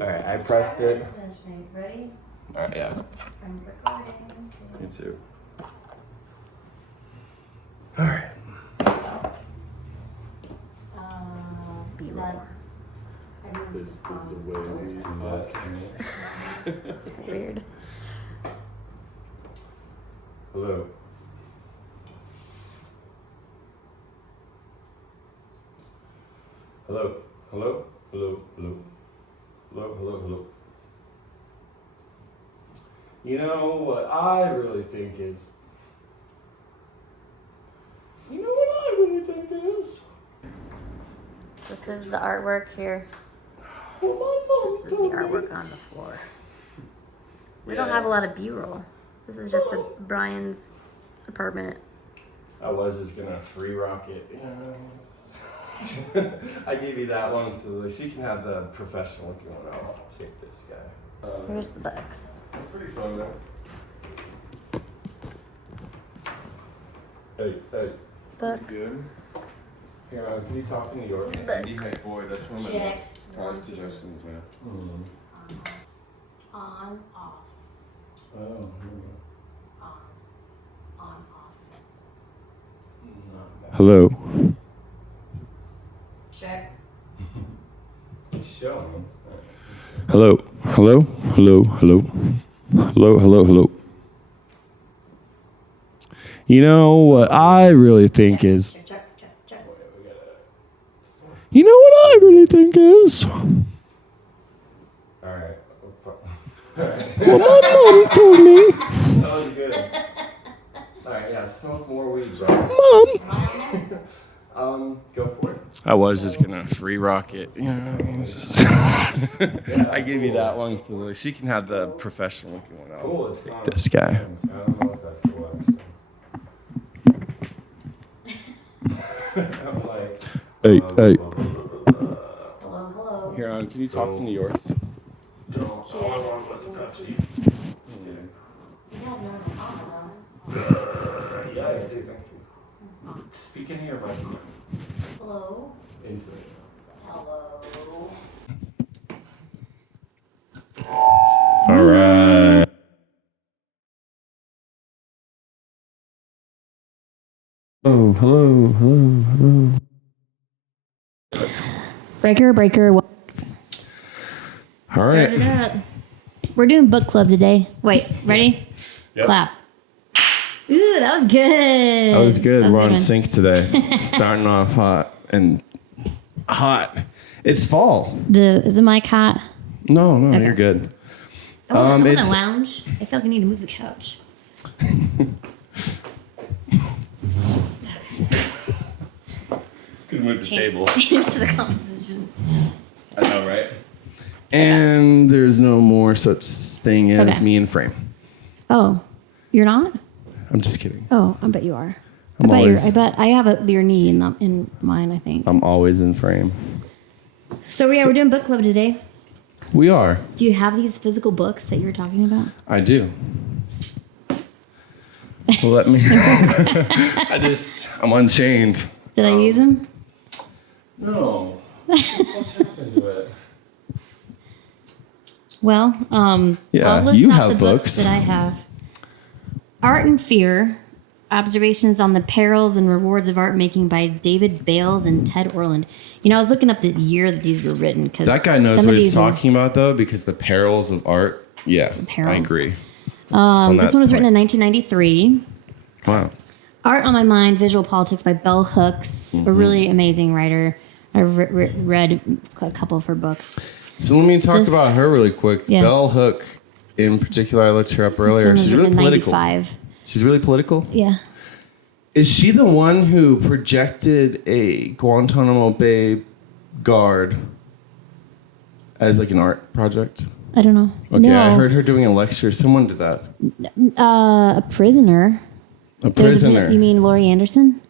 All right, I pressed it. That's interesting. Ready? All right, yeah. I'm recording. Me too. All right. That I moved, This is the way we look. It's weird. Hello. Hello. Hello. Hello. Hello. Hello. Hello. Hello. You know what I really think is. You know what I really think is. This is the artwork here. Well, my mom This is the told me. artwork on the floor. We don't Yeah. have a lot of B-roll. This is just Brian's apartment. I was just gonna free rock it. I gave you that one so you can have the professional looking one. I'll take this guy. Here's the books. That's pretty fun though. Hey, hey. Books. Good. Hang on, can you talk in New York? Books. Boy, that's one of my Check. most One, prized two. possessions, man. On, off. Oh, On, off. not bad. Hello. Check. Show me. Hello. Hello. Hello. Hello. Hello. Hello. Hello. You know what I really think is. Check. You know what I really think is. Alright. Well, my mom told me. That was good. Alright, yeah, smoke more weed, bro. Mom. Go for it. I was just gonna free rock it. I gave you that one so she can have the professional looking one. Cool, it's not This guy. I don't know if that's cool, actually. I'm like, Hey, hey. Hello. Here, can you talk into yours? don't. Check. I want to put the Pepsi. You have no Yeah, I do, thank you. Speak into your microphone. Hello. Into it. Hello. All right. Oh, hello. Breaker. All Start right. it up. We're doing book club today. Wait, ready? Yep. Clap. Ooh, that was good. That was good. We're on one. sync today. Starting off hot and hot. It's fall. Is the mic hot? No, Okay. you're good. Oh, I'm in a it's- lounge. I feel like I need to move the couch. Could move the table. Change the composition. I know, right? And there's no more such thing as Okay. me in frame. Oh, you're not? I'm just kidding. Oh, I bet you are. I'm always- I bet I have your knee in mine. I think. I'm always in frame. So yeah, we're doing book club today. We are. Do you have these physical books that you were talking about? I do. Well, let me. I'm unchained. Did I use them? No. What happened to it? Well, Yeah, I'll list you off have the books. that I have. Art and Fear, Observations on the Perils and Rewards of Art Making by David Bales and Ted Orland. You know, I was looking up the year that these were written because That guy knows what he's talking about, though, because the perils of art. Yeah, I perils. agree. This one was written in 1993. Wow. Art on My Mind, Visual Politics by Bell Hooks, a really amazing writer. I've read a couple of her books. So let me talk This- about her really quick. Yeah. Bell Hook, in particular, I looked her up earlier. This one was She's written really in political. 95. She's really political. Yeah. Is she the one who projected a Guantanamo Bay guard as like an art project? I don't know. Okay, No. I heard her doing a lecture. Someone did that. A prisoner. A There was prisoner. You mean Laurie Anderson?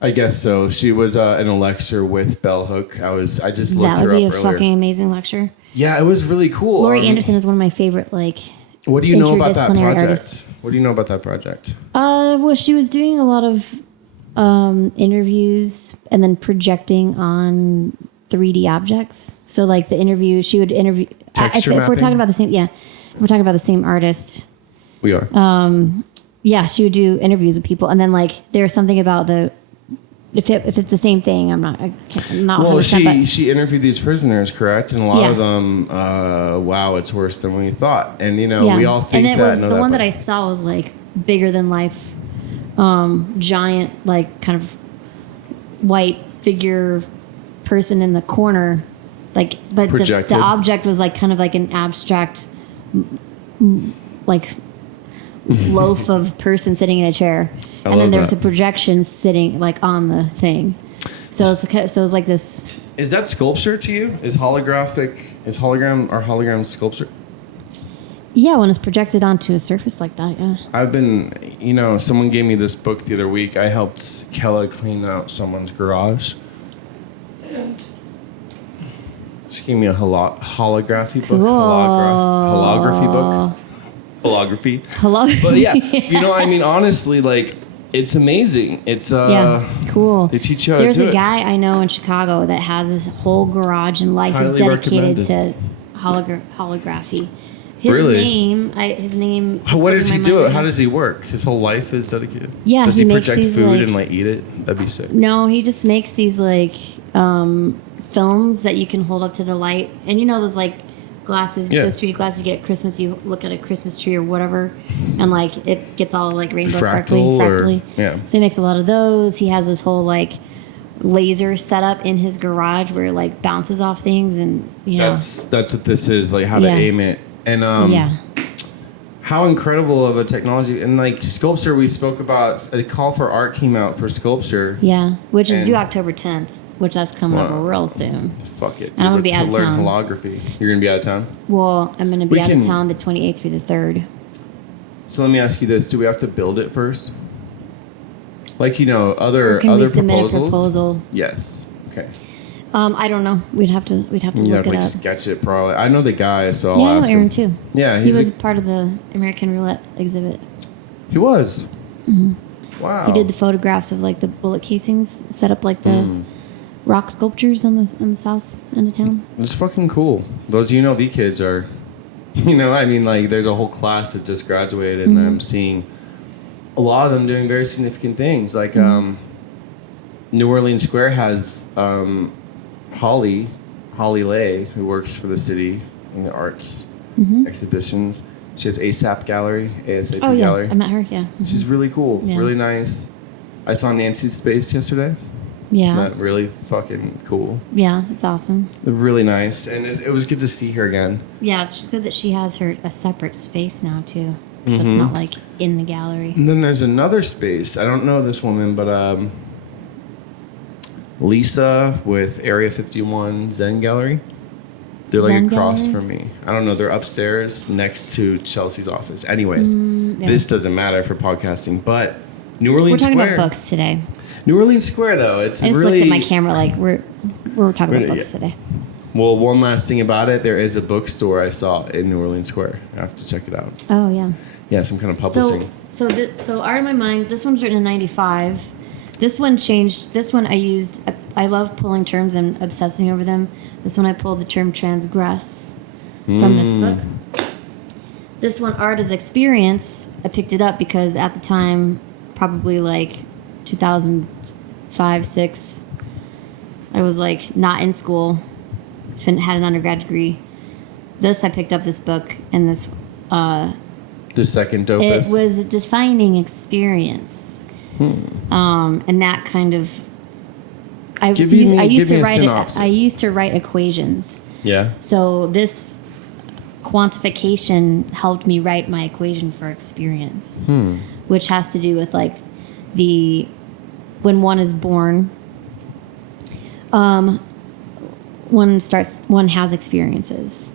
I guess so. She was in a lecture with Bell Hook. I just looked That would her be a up earlier. fucking amazing lecture. Yeah, it was really cool. Laurie Anderson is one of my favorite, What do you know about that interdisciplinary project? artists. What do you know about that project? Well, she was doing a lot of interviews and then projecting on 3D objects. So like the interview, she would interview. Texture If we're mapping? talking about the same, if we're talking about the same artist. We are. Yeah, she would do interviews with people, and then like there's something about the if it's the same thing. I'm not 100%, but she interviewed these prisoners, correct? And a lot Yeah. of them, wow, it's worse than we thought. And we all think and that. it was the one but that I saw was like bigger than life, giant, like kind of white figure person in the corner, like but the Projected. object was like kind of like an abstract, like loaf of person sitting in a chair, and love then there was a that. projection sitting like on the thing. So it was like this. Is that sculpture to you? Is hologram sculpture? Yeah, when it's projected onto a surface like that, yeah. I've been, someone gave me this book the other week. I helped Kella clean out someone's garage. And she gave me a holography book. Cool. Holography book. Holography. Hello. But yeah, honestly, like, it's amazing. It's, Yeah, cool. They teach you how There's to do a it. guy I know in Chicago that has this whole garage and life is Highly dedicated to recommended. holography. His Really? his name. is What does slipping he my do? mind. How does he work? His whole life is dedicated? Yeah, Does he he makes project these, food like- and, like, eat it? That'd be sick. No, he just makes these like films that you can hold up to the light, and those like glasses, Yeah. those 3D glasses you get at Christmas. You look at a Christmas tree or whatever, and like it gets all like rainbow sparkly, fractally. Yeah. So he makes a lot of those. He has this whole like laser setup in his garage where it like bounces off things, and That's what this is, like, how to Yeah. aim it. And yeah. how incredible of a technology. And like sculpture, we spoke about, a call for art came out for sculpture. Yeah, which is due And- October 10th, which that's coming up Wow. real soon. Fuck it. And I'm gonna Let's be out of learn town. holography. You're gonna be out of town? Well, I'm going to be We out of can- town the 28th through the 3rd. So let me ask you this. Do we have to build it first? Like, Or other can we other submit proposals? a proposal? Yes. Okay. I don't know. We'd have to You look have it to, like, up. sketch it probably. I know the guy, so I'll Yeah, I know ask Aaron him. too. Yeah, He he's was part of the American Roulette exhibit. he was. Wow. He did the photographs of like the bullet casings, set up like the rock sculptures on the south end of town. It's fucking cool. Those UNLV kids are, like, there's a whole class that just graduated, and I'm seeing a lot of them doing very significant things. Like, New Orleans Square has Holly Lay, who works for the city in the arts exhibitions. She has ASAP Gallery, ASAP Oh yeah, Gallery. I met her. Yeah. She's really cool, Yeah. really nice. I saw Nancy's space yesterday. Yeah. That really fucking cool. Yeah, it's awesome. Really nice, and it was good to see her again. Yeah, it's just good that she has a separate space now too. That's not like in the gallery. And then there's another space. I don't know this woman, but Lisa with Area 51 Zen Gallery. They're like Zen across Gallery? from me. I don't know. They're upstairs next to Chelsea's office. Anyways, yeah. this doesn't matter for podcasting, but New Orleans We're talking Square. about books today. New Orleans Square, though, it's I just really. looked at my camera like we're talking about Really, books today. Well, one last thing about it, there is a bookstore I saw in New Orleans Square. I have to check it out. Oh yeah. Yeah, some kind of publishing. So Art of My Mind. This one was written in '95. This one changed. This one I used. I love pulling terms and obsessing over them. This one I pulled the term transgress from this book. This one, Art as Experience, I picked it up because at the time, probably like 2005, 6, I was like not in school, had an undergrad degree. I picked up this book and this. The second dopest. It was a defining experience, and that kind of. I Give used me to a write. synopsis. I used to write equations. Yeah. So this quantification helped me write my equation for experience, which has to do with like when one is born. One has experiences,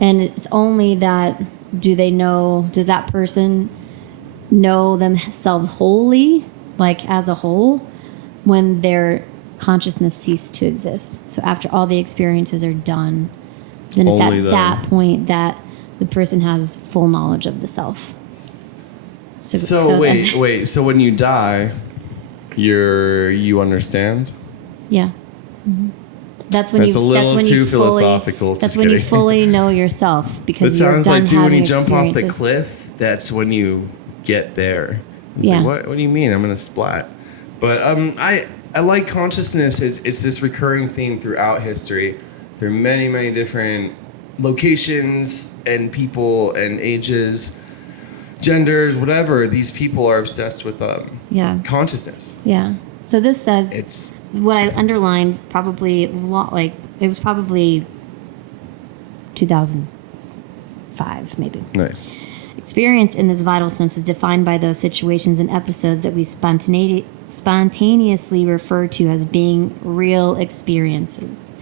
and it's only that does that person know themselves wholly, like as a whole, when their consciousness ceased to exist. So after all the experiences are done, then it's Only at then. that point that the person has full knowledge of the self. So wait. So when you die, you understand? Yeah. That's when That's you. a little That's when too you fully, philosophical. That's Just when you kidding. fully know yourself That because you're sounds done like, dude, when having you jump off the experiences. cliff, that's when you get there. It's Yeah. like, what do you mean? I'm gonna splat. But I like consciousness. It's this recurring theme throughout history, through many, many different locations and people and ages, genders, whatever. These people are obsessed with Yeah. consciousness. Yeah. So this says It's what I underlined probably like it was probably 2005 maybe. nice. Experience in this vital sense is defined by those situations and episodes that we spontaneously refer to as being real experiences.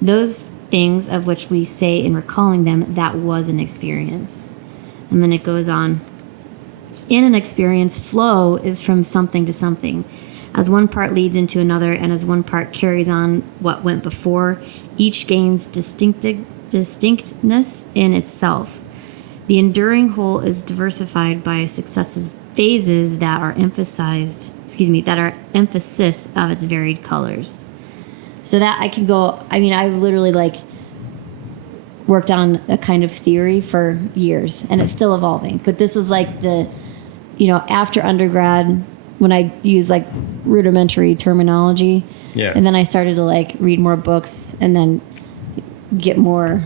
Those things of which we say in recalling them, that was an experience. And then it goes on. In an experience, flow is from something to something. As one part leads into another, and as one part carries on what went before, each gains distinctness in itself. The enduring whole is diversified by successive phases that are emphasis of its varied colors. So that I can go, I mean, I literally like worked on a kind of theory for years and it's still evolving. But this was like after undergrad when I used like rudimentary terminology. Yeah. And then I started to like read more books and then get more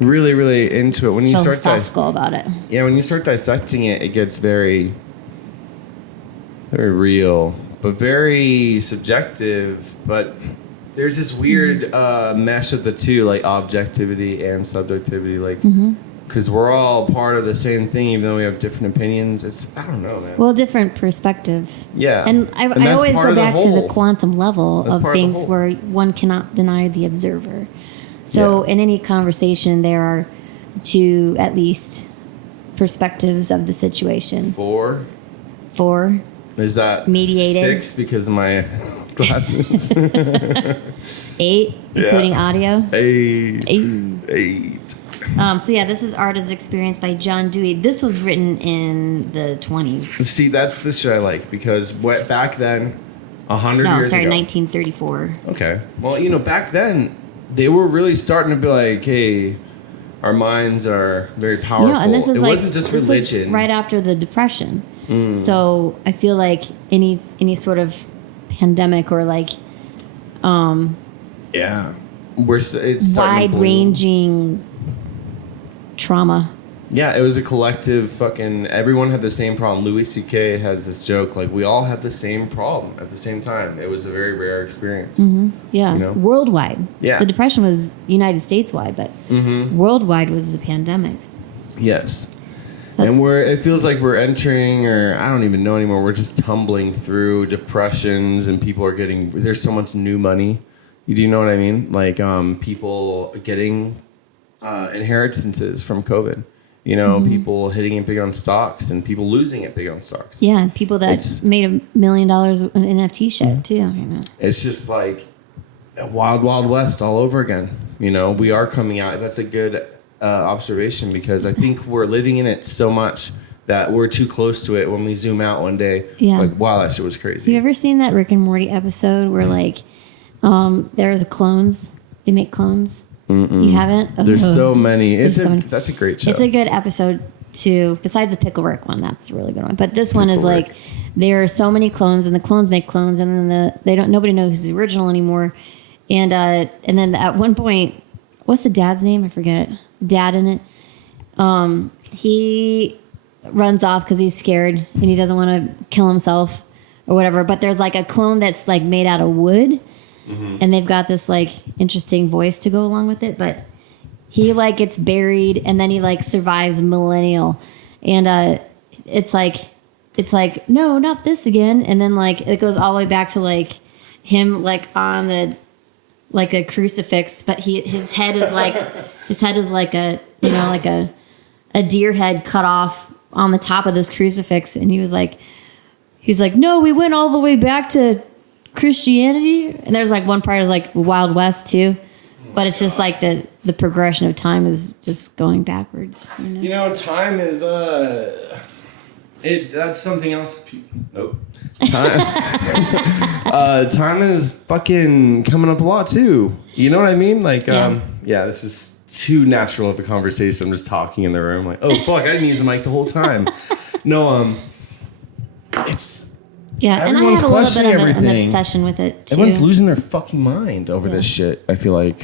Really, really into it. When you start philosophical about it. when you start dissecting it, it gets very, very real, but very subjective. But there's this weird mesh of the two, like objectivity and subjectivity, like because we're all part of the same thing, even though we have different opinions. I don't know, man. Well, different perspective. Yeah, And I that's always part go of the back to the whole. quantum level That's of part of the things whole. where one cannot deny the observer. So Yeah. in any conversation, there are two, at least, perspectives of the situation. Four. Is that Mediated. 6 because of my glasses? 8, including audio. 8. 8. So yeah, this is Art as Experience by John Dewey. This was written in the 20s. See, that's the shit I like because back then, 100 No, years sorry, ago. 1934. Okay. Well, back then, they were really starting to be like, hey, our minds are very powerful. And this is wasn't just this religion. was right after the Depression. So I feel like any sort of pandemic or like Yeah. It's starting to bloom. wide-ranging trauma. Yeah, it was a collective fucking... Everyone had the same problem. Louis C.K. has this joke, like, we all had the same problem at the same time. It was a very rare experience. Yeah, worldwide. Yeah. The Depression was United States-wide, but worldwide was the pandemic. Yes. That's- And it feels like we're entering, or I don't even know anymore, we're just tumbling through depressions and people are there's so much new money. Do you know what I mean? Like people getting inheritances from COVID. People hitting it big on stocks and people losing it big on stocks. Yeah, and people that made $1 million in NFT shit too. It's just like a wild, wild west all over again. We are coming out. That's a good observation because I think we're living in it so much that we're too close to it when we zoom out one day. Yeah. Like, wow, that shit was Have crazy. you ever seen that Rick and Morty episode where like there's clones? They make clones. You haven't? There's so many. There's so many. That's a great show. It's a good episode too. Besides the Pickle Rick one, that's a really good one. But this one is like there are so many clones, and the clones make clones, and then nobody knows who's the original anymore. And then at one point, what's the dad's name? I forget. Dad in it. He runs off because he's scared and he doesn't want to kill himself or whatever. But there's like a clone that's like made out of wood. And they've got this like interesting voice to go along with it, but he like gets buried and then he like survives a millennial, and it's like no, not this again, and then like it goes all the way back to like him like on the like a crucifix, but his head is like a like a deer head cut off on the top of this crucifix, and he was like no, we went all the way back to Christianity. And there's like one part is like Wild West too, but it's just like the progression of time is just going backwards. Time is That's something else. Nope. Time. Time is fucking coming up a lot too. You know what I mean? Like, yeah, this is too natural of a conversation. I'm just talking in the room, like, oh fuck, I didn't use the mic the whole time. No, it's and I everyone's have a little bit questioning of an everything. obsession with it too. Everyone's losing their fucking mind over this shit. I feel like.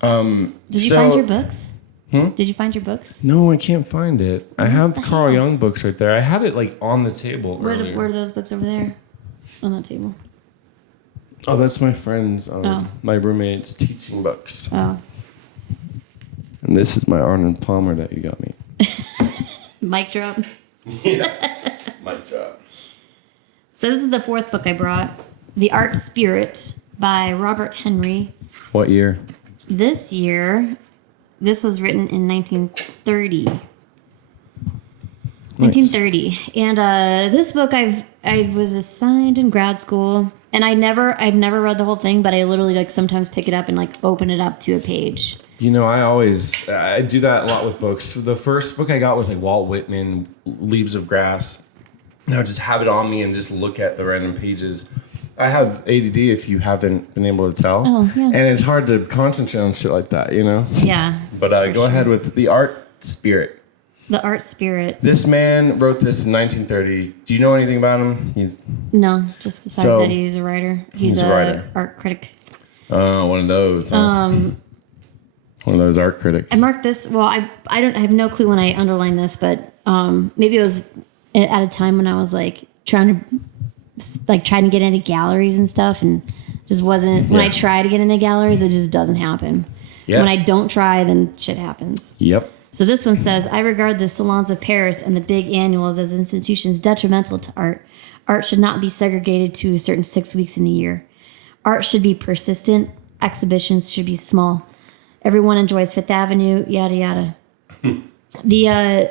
Did you find your books? Did you find your books? No, I can't find it. I have Carl Jung books right there. I had it like on the table earlier. Where are those books over there on that table? Oh, that's my friend's, my roommate's teaching books. Oh. And this is my Arnold Palmer that you got me. Mic drop. Yeah, mic drop. So this is the fourth book I brought, The Art Spirit by Robert Henry. What year? This was written in 1930. 1930. And this book I was assigned in grad school, and I've never read the whole thing, but I literally like sometimes pick it up and like open it up to a page. You know, I do that a lot with books. The first book I got was like Walt Whitman, Leaves of Grass. And I would just have it on me and just look at the random pages. I have ADD, if you haven't been able to tell. Oh, yeah. And it's hard to concentrate on shit like that, you know? Yeah. But go ahead with The Art Spirit. The Art Spirit. This man wrote this in 1930. Do you know anything about him? No, just besides that he's a writer. He's a writer. Art critic. One of those. One of those art critics. I marked this. Well, I have no clue when I underlined this, but maybe it was at a time when I was like trying to get into galleries and stuff, and just wasn't. When I try to get into galleries, it just doesn't happen. Yeah. When I don't try, then shit happens. Yep. So this one says, I regard the salons of Paris and the big annuals as institutions detrimental to art. Art should not be segregated to a certain 6 weeks in the year. Art should be persistent. Exhibitions should be small. Everyone enjoys Fifth Avenue, yada yada. The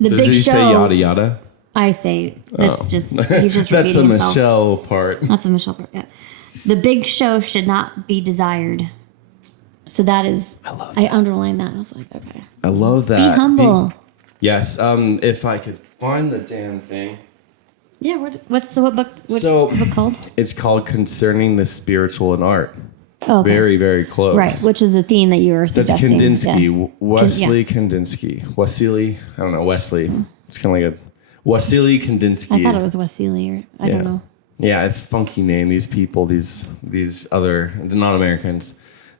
Does big he show. say yada yada? I say that's just he's just that's a repeating himself. Michelle part. That's a Michelle part. Yeah. The big show should not be desired. So that is. I love that. I underlined that. I was like, okay. I love that. Be humble. Yes. If I could find the damn thing. Yeah. What's the book called? It's called Concerning the Spiritual in Art. Oh, okay. Very, very close. Right, which is the theme that you were suggesting. That's Kandinsky. Yeah. Wesley Kandinsky. Wesley. I don't know. Wesley. It's kind of like a Wasily Kandinsky. I thought it was Wasily, or I don't know. Yeah, it's a funky name. These people, these other non-Americans,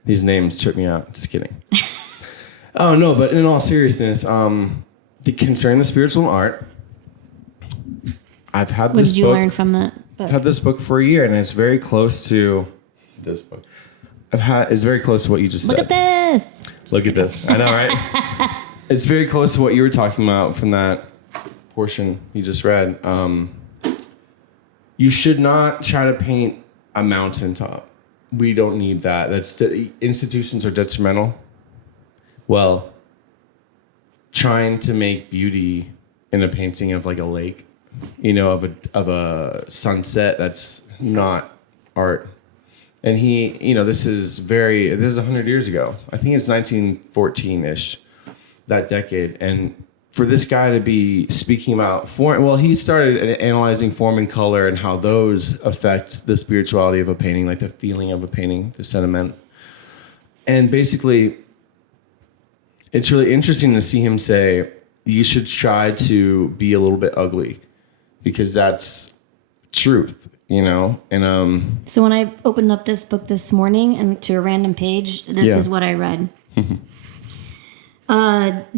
these names trip me out. Just kidding. Oh no, but in all seriousness, concerning the spiritual in art, I've had what this book. What did you learn from that book? I've had this book for a year, and it's very close to this book. It's very close to what you just said. Look at this. Look at this. I know, right? It's very close to what you were talking about from that portion you just read. You should not try to paint a mountaintop. We don't need that. Institutions are detrimental. Well, trying to make beauty in a painting of like a lake, of a sunset, that's not art. And this is 100 years ago. I think it's 1914-ish, that decade. And for this guy to be speaking about form, he started analyzing form and color and how those affect the spirituality of a painting, like the feeling of a painting, the sentiment. And basically, it's really interesting to see him say, you should try to be a little bit ugly, because that's truth. And so when I opened up this book this morning and to a random page, this is what I read.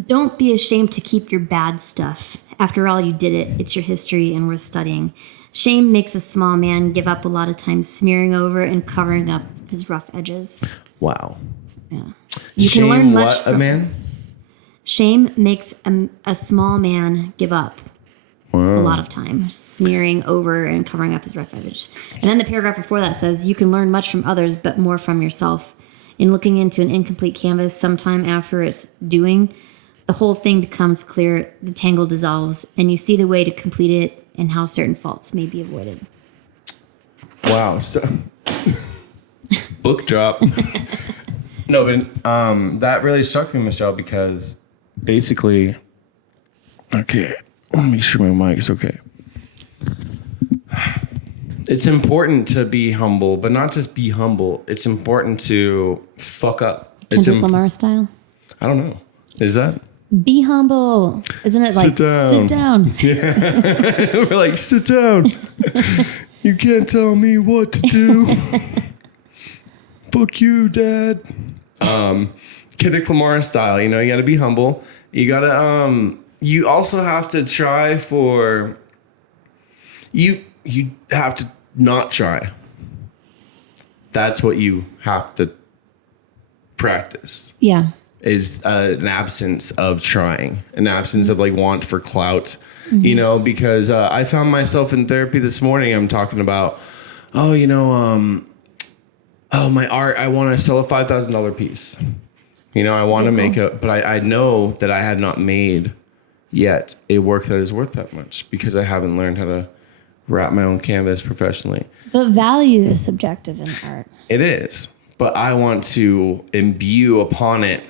Don't be ashamed to keep your bad stuff. After all, you did it. It's your history and worth studying. Shame makes a small man give up a lot of time smearing over and covering up his rough edges. Wow. Yeah. You can learn much from a man? Shame makes a small man give up. A lot of time smearing over and covering up his rough edges. And then the paragraph before that says, you can learn much from others, but more from yourself. In looking into an incomplete canvas sometime after it's doing, the whole thing becomes clear, the tangle dissolves, and you see the way to complete it and how certain faults may be avoided. Wow. So, book drop. No, but that really struck me, Michelle, because basically, okay, want to make sure my mic's okay. It's important to be humble, but not just be humble. It's important to fuck up. Kendrick Lamar style. I don't know. Is that? Be humble. Isn't it like sit down? Yeah. We're like, sit down. You can't tell me what to do. Fuck you, Dad. Kendrick Lamar style. You got to be humble. You got to you also have to try for you have to not try. That's what you have to practice. Yeah. Is an absence of trying, an absence of like want for clout, because I found myself in therapy this morning. I'm talking about, my art, I want to sell a $5,000 piece. I want to make but I know that I have not made yet a work that is worth that much because I haven't learned how to wrap my own canvas professionally. But value is subjective in art. It is, but I want to imbue upon it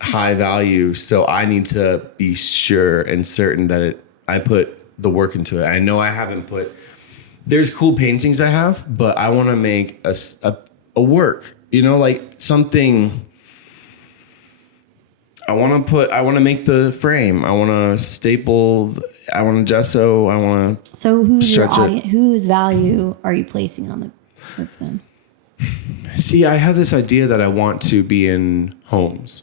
high value, so I need to be sure and certain that I put the work into it. I know I haven't there's cool paintings I have, but I want to make a work, like something. I want to make the frame. I want to staple. I want to gesso. I want to. So who's your audience? Whose value are you placing on the work then? See, I have this idea that I want to be in homes,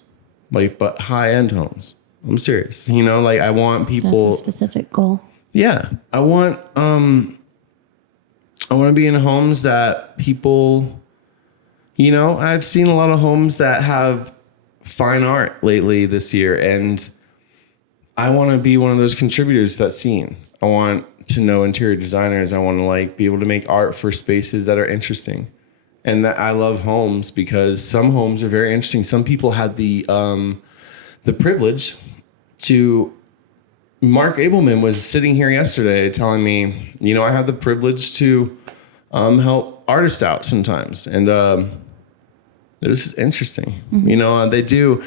but high-end homes. I'm serious. I want people. That's a specific goal. Yeah, I want to be in homes that people. I've seen a lot of homes that have fine art lately this year, and I want to be one of those contributors to that scene. I want to know interior designers. I want to be able to make art for spaces that are interesting. And that I love homes because some homes are very interesting. Some people had the privilege to. Mark Abelman was sitting here yesterday telling me, I have the privilege to help artists out sometimes, and this is interesting. Mm-hmm. They do.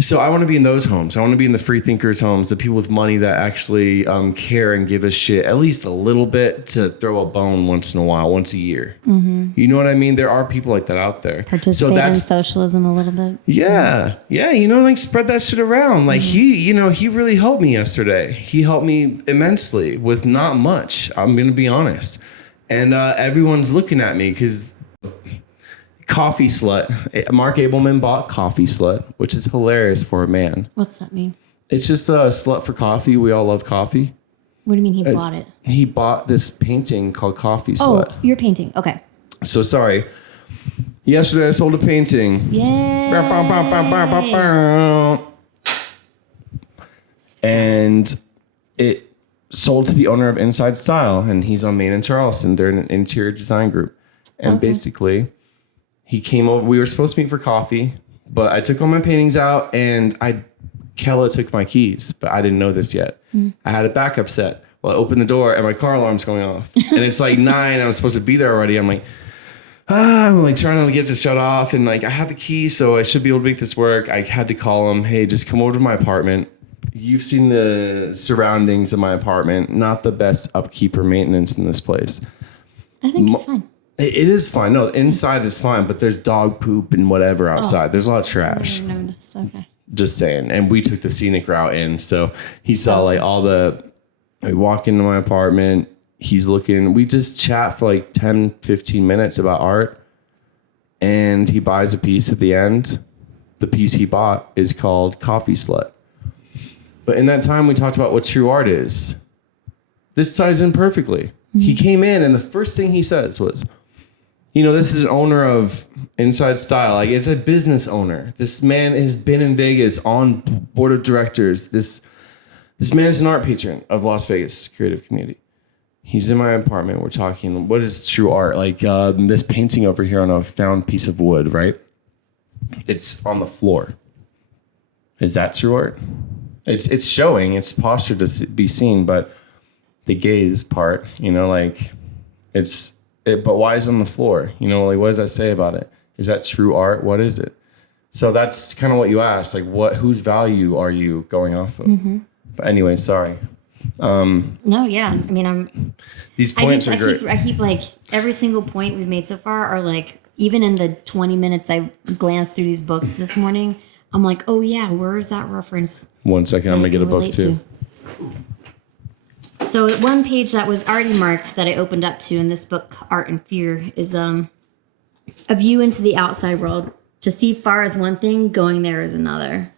So I want to be in those homes. I want to be in the free thinkers' homes, the people with money that actually care and give a shit at least a little bit to throw a bone once in a while, once a year. Mm-hmm. You know what I mean? There are people like that out there. Participate in socialism a little bit. Yeah. Yeah. Spread that shit around. He really helped me yesterday. He helped me immensely with not much. I'm going to be honest. And everyone's looking at me because... Coffee Slut. Mark Abelman bought Coffee Slut, which is hilarious for a man. What's that mean? It's just a slut for coffee. We all love coffee. What do you mean he bought it? He bought this painting called Coffee Slut. Oh, your painting. Okay. So sorry. Yesterday I sold a painting. Yay. And it sold to the owner of Inside Style, and he's on Main and Charleston. They're in an interior design group. And basically... he came over. We were supposed to meet for coffee, but I took all my paintings out, and Kella took my keys, but I didn't know this yet. I had a backup set. Well, I opened the door, and my car alarm's going off, and it's 9. I was supposed to be there already. I'm trying to get to shut off, and I have the key, so I should be able to make this work. I had to call him. Hey, just come over to my apartment. You've seen the surroundings of my apartment. Not the best upkeep or maintenance in this place. I think it's fine. It is fine. No, inside is fine, but there's dog poop and whatever outside. There's a lot of trash. I never noticed. Okay. Just saying. And we took the scenic route in, so he saw we walk into my apartment. He's looking. We just chat for 10, 15 minutes about art, and he buys a piece at the end. The piece he bought is called Coffee Slut. But in that time, we talked about what true art is. This ties in perfectly. Mm-hmm. He came in, and the first thing he says was, this is an owner of Inside Style. It's a business owner. This man has been in Vegas on board of directors. This man is an art patron of Las Vegas creative community. He's in my apartment. We're talking, what is true art? This painting over here on a found piece of wood, right? It's on the floor. Is that true art? It's showing. It's posture to be seen, but the gaze part, but why is it on the floor? What does that say about it? Is that true art? What is it? So that's kind of what you asked. Whose value are you going off of? Mm-hmm. But anyway, sorry. No, yeah. I mean, These points are great. I keep like every single point we've made so far are like, even in the 20 minutes I glanced through these books this morning, I'm like, oh yeah, where is that reference? 1 second, I'm gonna get a book too. So one page that was already marked that I opened up to in this book, Art and Fear, is a view into the outside world. To see far is one thing, going there is another.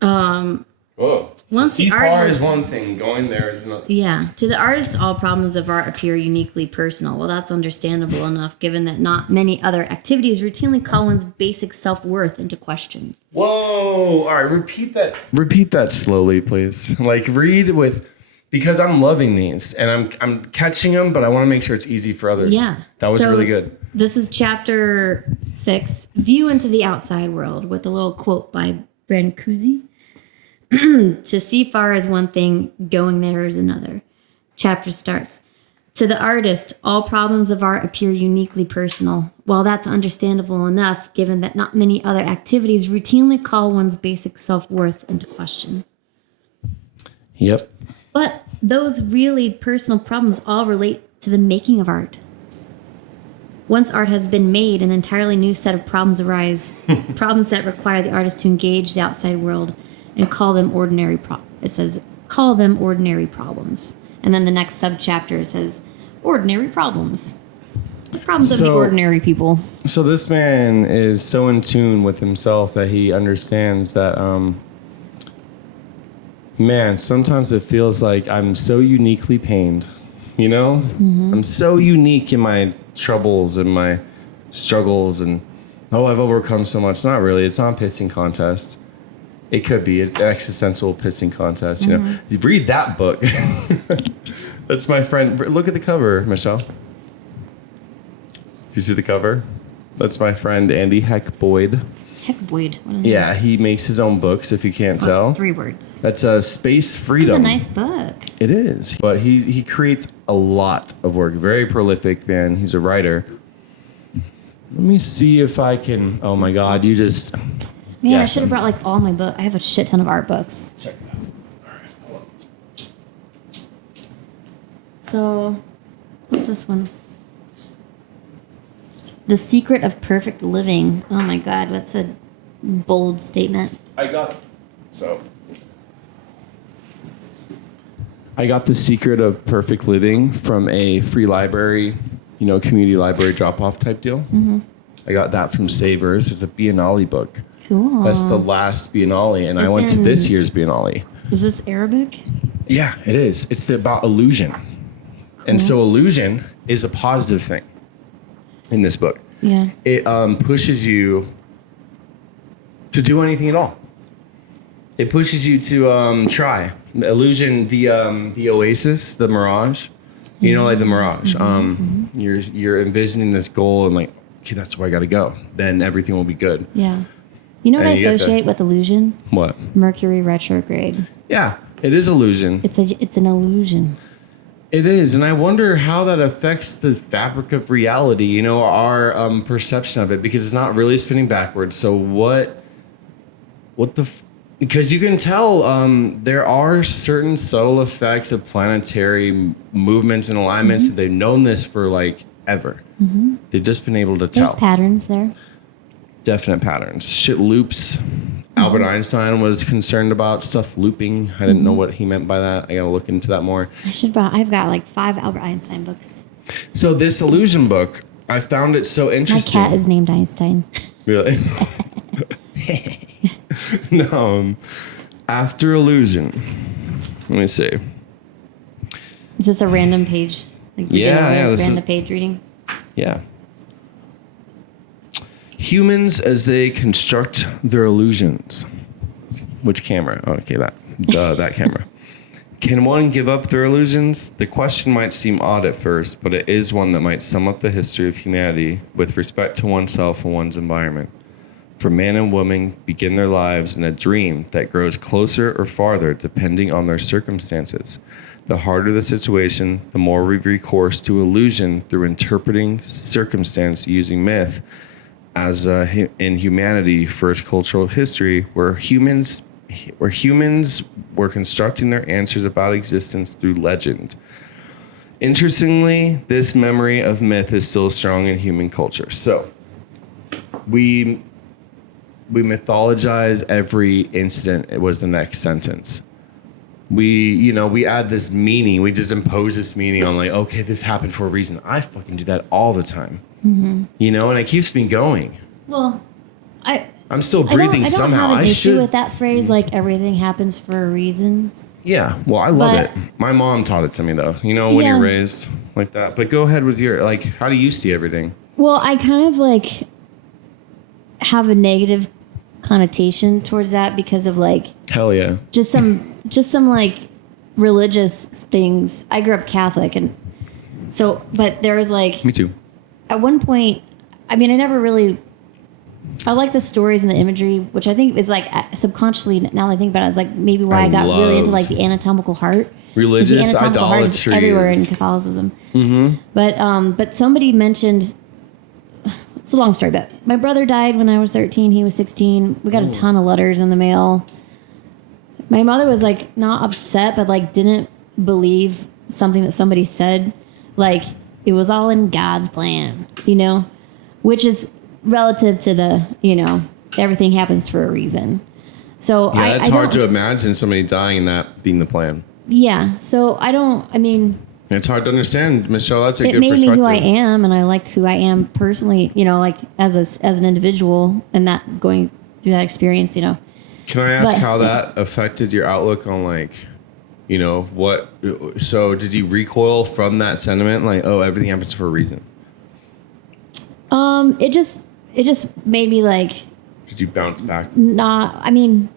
Whoa. Once see the far artist, is one thing, going there is another. yeah. To the artist, all problems of art appear uniquely personal. Well, that's understandable enough, given that not many other activities routinely call one's basic self-worth into question. Whoa! All right, repeat that. Repeat that slowly, please. Like read with, because I'm loving these and I'm catching them, but I want to make sure it's easy for others. Yeah, that was really good. This is chapter 6, View into the Outside World, with a little quote by Brancusi. To see far is one thing, going there is another. Chapter starts. To the artist, all problems of art appear uniquely personal. While that's understandable enough, given that not many other activities routinely call one's basic self-worth into question. Yep. But those really personal problems all relate to the making of art. Once art has been made, an entirely new set of problems arise. Problems that require the artist to engage the outside world and call them ordinary it says, call them ordinary problems. And then the next subchapter says, ordinary problems. The problems of the ordinary people. So this man is so in tune with himself that he understands that, man, sometimes it feels like I'm so uniquely pained, you know? Mm-hmm. I'm so unique in my troubles and my struggles and, I've overcome so much. Not really. It's not a pissing contest. It could be an existential pissing contest, you know. You read that book. That's my friend. Look at the cover, Michelle. Do you see the cover? That's my friend Andy Heck Boyd. Heck Boyd. Yeah, he makes his own books, if you can't tell. That's 3 words. That's Space Freedom. This is a nice book. It is. But he creates a lot of work. Very prolific, man. He's a writer. Let me see if I can... Oh, my God. You just... Man, I should have brought like all my books. I have a shit ton of art books. Check it out. All right, hold on. So, what's this one? The Secret of Perfect Living. Oh my God, what's a bold statement? I got The Secret of Perfect Living from a free library, community library drop-off type deal. Mm-hmm. I got that from Savers. It's a Biennale book. Cool. That's the last Biennale, and I went to this year's Biennale. Is this Arabic? Yeah, it is. It's about illusion. Cool. And so illusion is a positive thing in this book. Yeah. It pushes you to do anything at all. It pushes you to try. Illusion, the oasis, the mirage. Like the mirage. You're envisioning this goal and like, okay, that's where I got to go. Then everything will be good. Yeah. You know what I associate with illusion? What? Mercury retrograde. Yeah, it is illusion. It's an illusion. It is, and I wonder how that affects the fabric of reality. Our perception of it, because it's not really spinning backwards. So because you can tell there are certain subtle effects of planetary movements and alignments. Mm-hmm. They've known this for like ever. Mm-hmm. They've just been able to tell. There's patterns there. Definite patterns. Shit loops. Albert Einstein was concerned about stuff looping. I didn't know what he meant by that. I gotta look into that more. I've got like 5 Albert Einstein books. So this illusion book, I found it so interesting. My cat is named Einstein. Really? No. After illusion. Let me see. Is this a random page? Like random page reading? Yeah. Humans as they construct their illusions. Which camera? Oh, okay, that camera. Can one give up their illusions? The question might seem odd at first, but it is one that might sum up the history of humanity with respect to oneself and one's environment. For man and woman begin their lives in a dream that grows closer or farther depending on their circumstances. The harder the situation, the more we recourse to illusion through interpreting circumstance using myth. As in humanity, first cultural history, where humans where humans were constructing their answers about existence through legend. Interestingly, this memory of myth is still strong in human culture. So we mythologize every incident. It was the next sentence. We add this meaning. We just impose this meaning on like, okay, this happened for a reason. I fucking do that all the time. And it keeps me going. Well, I'm still breathing somehow. I don't have an issue should with that phrase, like everything happens for a reason. Yeah, well, I love But- it. My mom taught it to me though. When Yeah. you're raised like that. But go ahead with your how do you see everything? Well, I kind of like have a negative connotation towards that because of like Hell yeah. just some like religious things. I grew up Catholic, and so but there was like Me too. at one point, I mean, I like the stories and the imagery, which I think is like subconsciously, now that I think about it, it's like maybe why I got really into like the anatomical heart. 'Cause Religious the anatomical heart is idolatry everywhere is- in Catholicism. But somebody mentioned, it's a long story, but my brother died when I was 13. He was 16. We got a ton of letters in the mail. My mother was like not upset, but like didn't believe something that somebody said. Like it was all in God's plan, which is relative to the, everything happens for a reason. So Yeah, it's hard to don't- imagine somebody dying and that being the plan. Yeah. So It's hard to understand, Michelle. That's a it good made me perspective. who I am, and I like who I am personally, like as an individual, and that going through that experience, Can I ask But- how that affected your outlook on what? So did you recoil from that sentiment? Like, oh, everything happens for a reason. It just made me like Did you bounce back? not. I mean,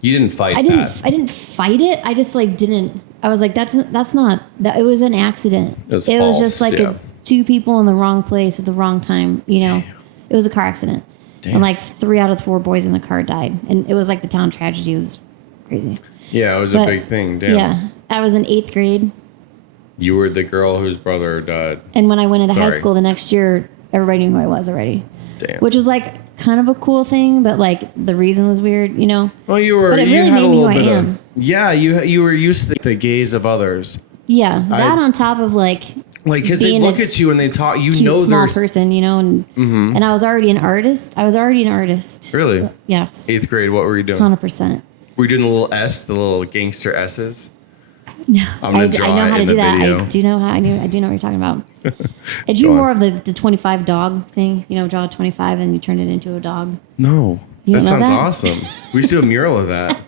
You didn't fight I that. didn't fight it. I just like didn't. I was like, that's not that. It was an accident. It was was false, just like yeah. two people in the wrong place at the wrong time. It was a car accident, and like 3 out of 4 boys in the car died, and it was like the town tragedy. It was crazy. Yeah, it was But, a big thing. Damn. Yeah, I was in 8th grade, You were the girl whose brother died. and when I went into high Sorry. school the next year, everybody knew who I was already, Damn. which was like kind of a cool thing, but like the reason was weird. Well, you were. But it you really had made a me little who I bit am. of. Yeah, you were used to the gaze of others. Yeah, that on top of like Like, because they being look a at you and they talk. You cute know, small there's person, and I was already an artist. really Yes. 8th grade. What were you doing? 100%. Were you doing the little S, the little gangster S's? No, I'm gonna I draw know it how to in do the that. video. I do know what you're talking about. I drew Go on. more of the 25 dog thing. Draw a 25 and you turn it into a dog. No, You that don't know sounds that? awesome. We should do a mural of that.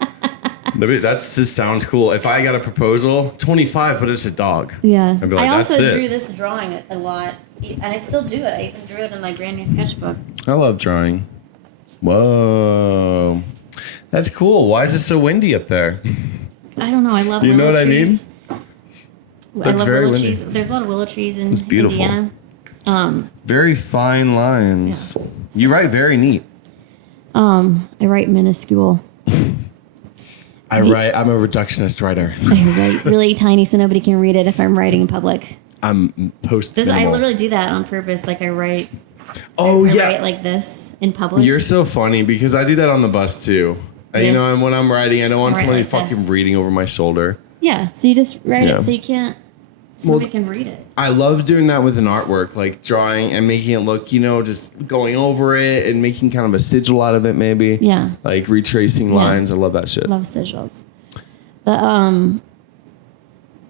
That's just sounds cool. If I got a proposal, 25, but it's a dog. Yeah. I'd be like, I that's also it. drew this drawing a lot, and I still do it. I even drew it in my brand new sketchbook. I love drawing. Whoa, that's cool. Why is it so windy up there? I don't know. I love You know willow what I mean? trees. I That's love very willow windy. trees. There's a lot of willow trees in It's beautiful. Indiana. Very fine lines. Yeah. You write very neat. I write minuscule. I'm a reductionist writer. I write really tiny so nobody can read it if I'm writing in public. I'm post. I literally do that on purpose. Like I write. Oh I yeah. write like this in public. You're so funny because I do that on the bus too. And, Yeah. and when I'm writing, I don't want I write somebody like fucking this. reading over my shoulder. Yeah. So you just write Yeah. it so you can't. So Well, nobody can read it. I love doing that with an artwork, like drawing and making it look, just going over it and making kind of a sigil out of it, maybe. Yeah. Like retracing Yeah. lines. I love that shit. Love sigils. The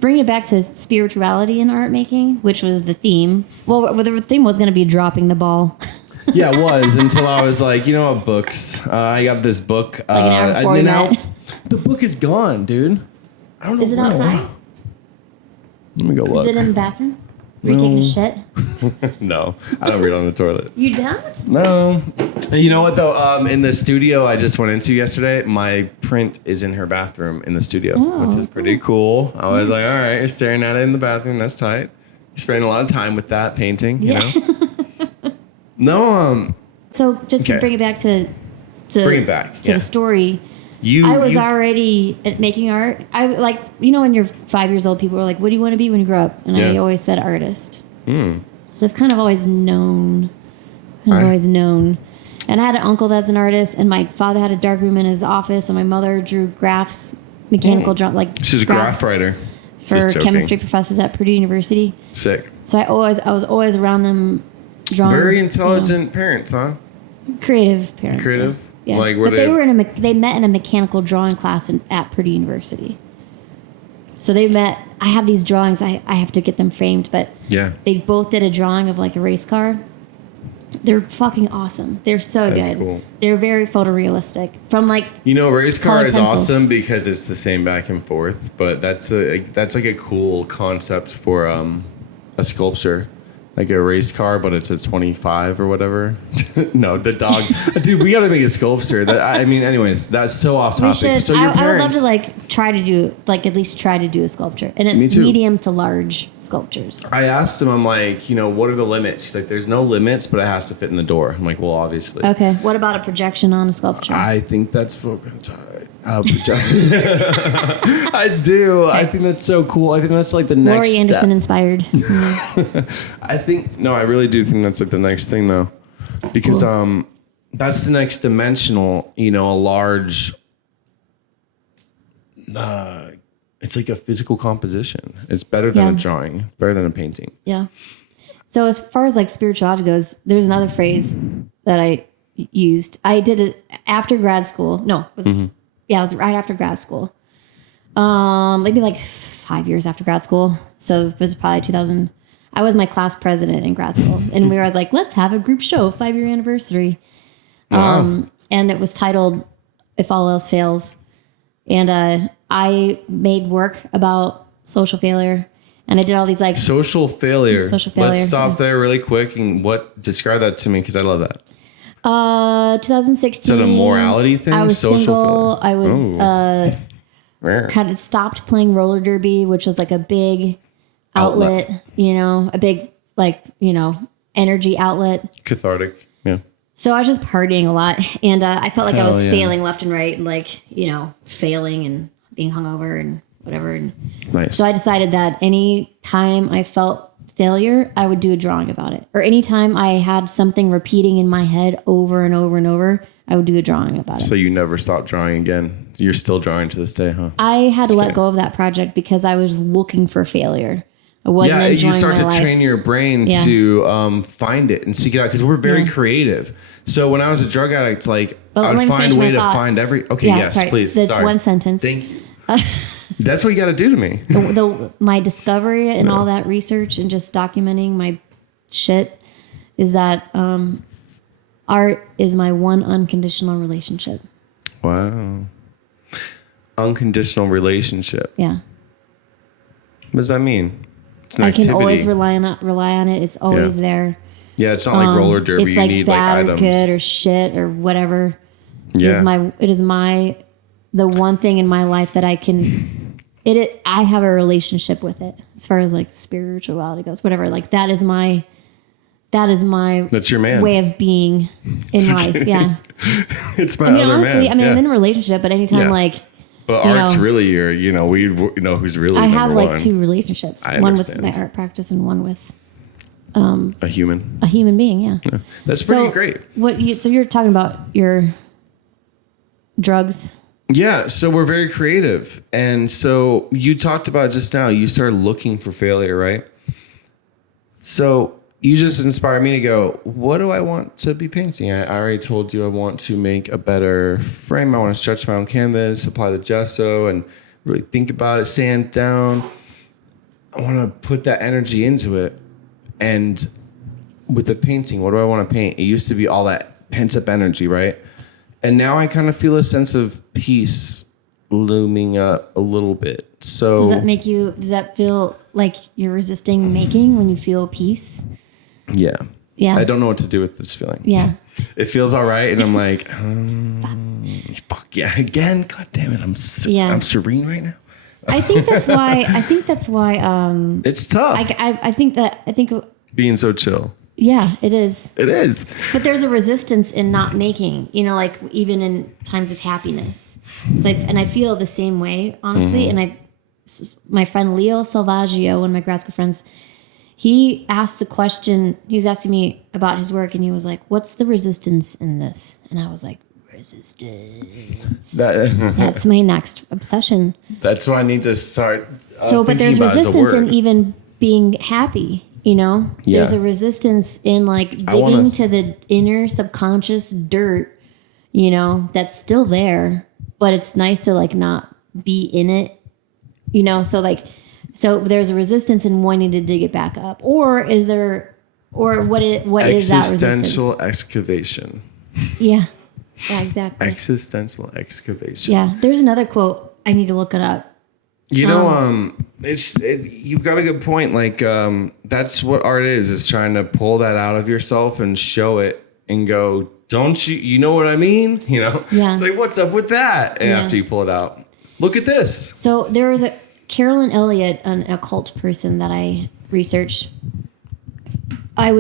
bringing it back to spirituality in art making, which was the theme. Well, the theme was going to be dropping the ball. Yeah, it was until I was like, books. I got this book. Like an hour before and we now met. the book is gone, dude. I don't know. Is it where. outside? Let me go look. Is it in the bathroom? Are you taking a shit? No, I don't read on the toilet. You don't? No. You know what though? In the studio I just went into yesterday, my print is in her bathroom in the studio, Oh, which is pretty cool. I was like, all right, you're staring at it in the bathroom. That's tight. You're spending a lot of time with that painting, you know? No, So just Okay. to bring it back to Bring it back, to yeah. the story. you. I was you, already at making art. I like when you're 5 years old, people were like, "What do you want to be when you grow up?" And I Yeah. always said artist. Hmm. So I've kind of always known. And I had an uncle that's an artist, and my father had a darkroom in his office, and my mother drew graphs, mechanical drawing, like She's a graph writer. for chemistry professors at Purdue University. Sick. So I was always around them drawing. Very intelligent parents, huh? Creative parents. Creative? Yeah. Like, but they met in a mechanical drawing class at Purdue University. So they met. I have these drawings. I have to get them framed, but Yeah. they both did a drawing of like a race car. They're fucking awesome. They're so That's good. cool. They're very photorealistic. From like Race car colored is pencils. awesome because it's the same back and forth, but that's like a cool concept for a sculpture. Like a race car, but it's a 25 or whatever. No, the dog. Dude, we got to make a sculpture. Anyways, that's so off topic. we should. So your I would love parents, to at least try to do a sculpture, and Me it's too. medium to large sculptures. I asked him, I'm like, what are the limits? He's like, there's no limits, but it has to fit in the door. I'm like, well, obviously. Okay. What about a projection on a sculpture? I think that's fucking tight. I do. Okay. I think that's so cool. I think that's like the next Laurie Anderson step. inspired. I really do think that's like the next thing though, because that's the next dimensional. A large. It's like a physical composition. It's better than a drawing. Better than a painting. Yeah. So as far as like spirituality goes, there's another phrase that I used. I did it after grad school. No, it was right after grad school. Maybe like 5 years after grad school. So it was probably 2000. I was my class president in grad school, and we were like, let's have a group show, 5-year anniversary. Wow. And it was titled "If All Else Fails," and I made work about social failure, and I did all these like social failure. Social failure. Let's stop there really quick and describe that to me because I love that. 2016. Is that a morality thing? I was Social single. failure. I was Rare. kind of stopped playing roller derby, which was like a big outlet. A big energy outlet. Cathartic. Yeah. So I was just partying a lot, and I felt like I was Hell yeah. failing left and right, and failing and being hungover and whatever. And Nice. so I decided that any time I felt failure, I would do a drawing about it. Or anytime I had something repeating in my head over and over and over, I would do a drawing about it. So you never stopped drawing again. You're still drawing to this day, huh? I had to let go of that project because I was looking for failure. I wasn't enjoying you start my to life. train your brain to find it and seek it out because we're very creative. So when I was a drug addict, I would find a way to find every. Okay, yes, please. That's Sorry. one sentence. Thank you. That's what you got to do to me. My discovery and all that research and just documenting my shit is that art is my one unconditional relationship. Wow. Unconditional relationship. Yeah. What does that mean? It's an I activity. can always rely on it. It's always there. Yeah, it's not like roller derby. It's you like need bad items. or good or shit or whatever. Yeah. It is the one thing in my life that I can. I have a relationship with it as far as like spirituality goes. Whatever. Like that is my. That's your man. way of being in life. Yeah. It's my other honestly, man. I'm in a relationship, but anytime But art's really your, we know who's really I number have one. 2 relationships. I One with understand. my art practice and one with a human. a human being. Yeah. That's pretty great. So you're talking about your drugs. Yeah, so we're very creative. And so you talked about just now, you started looking for failure, right? So you just inspired me to go, what do I want to be painting? I already told you I want to make a better frame. I want to stretch my own canvas, apply the gesso, and really think about it, sand down. I want to put that energy into it. And with the painting, what do I want to paint? It used to be all that pent-up energy, right? And now I kind of feel a sense of peace looming up a little bit. So Does that feel like you're resisting making when you feel peace? Yeah. Yeah. I don't know what to do with this feeling. Yeah. It feels all right. And I'm like, fuck yeah. Again, God damn it. I'm serene right now. I think that's why. It's tough. I think being so chill. Yeah, it is. It is. But there's a resistance in not making, even in times of happiness. So I feel the same way, honestly. Mm-hmm. And my friend Leo Salvaggio, one of my grad school friends, he asked the question. He was asking me about his work, and he was like, "What's the resistance in this?" And I was like, "Resistance." That's my next obsession. That's what I need to start. But there's resistance in even being happy. You know, there's a resistance in like digging to the inner subconscious dirt. You know, that's still there, but it's nice to like not be in it. You know, so there's a resistance in wanting to dig it back up, or is there, or what is that resistance? Existential excavation. Yeah, exactly. Existential excavation. Yeah, there's another quote. I need to look it up. You know, you've got a good point. Like, that's what art is trying to pull that out of yourself and show it and go, don't you know what I mean? You know, it's like, what's up with that? And after you pull it out, look at this. So there was a Carolyn Elliott, an occult person that I researched. I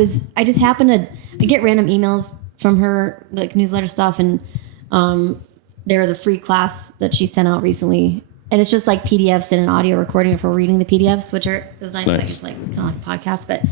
just happened to get random emails from her, like newsletter stuff. And, there was a free class that she sent out recently. And it's just like PDFs and an audio recording of her reading the PDFs, which is nice. Like just like kind of like a podcast. But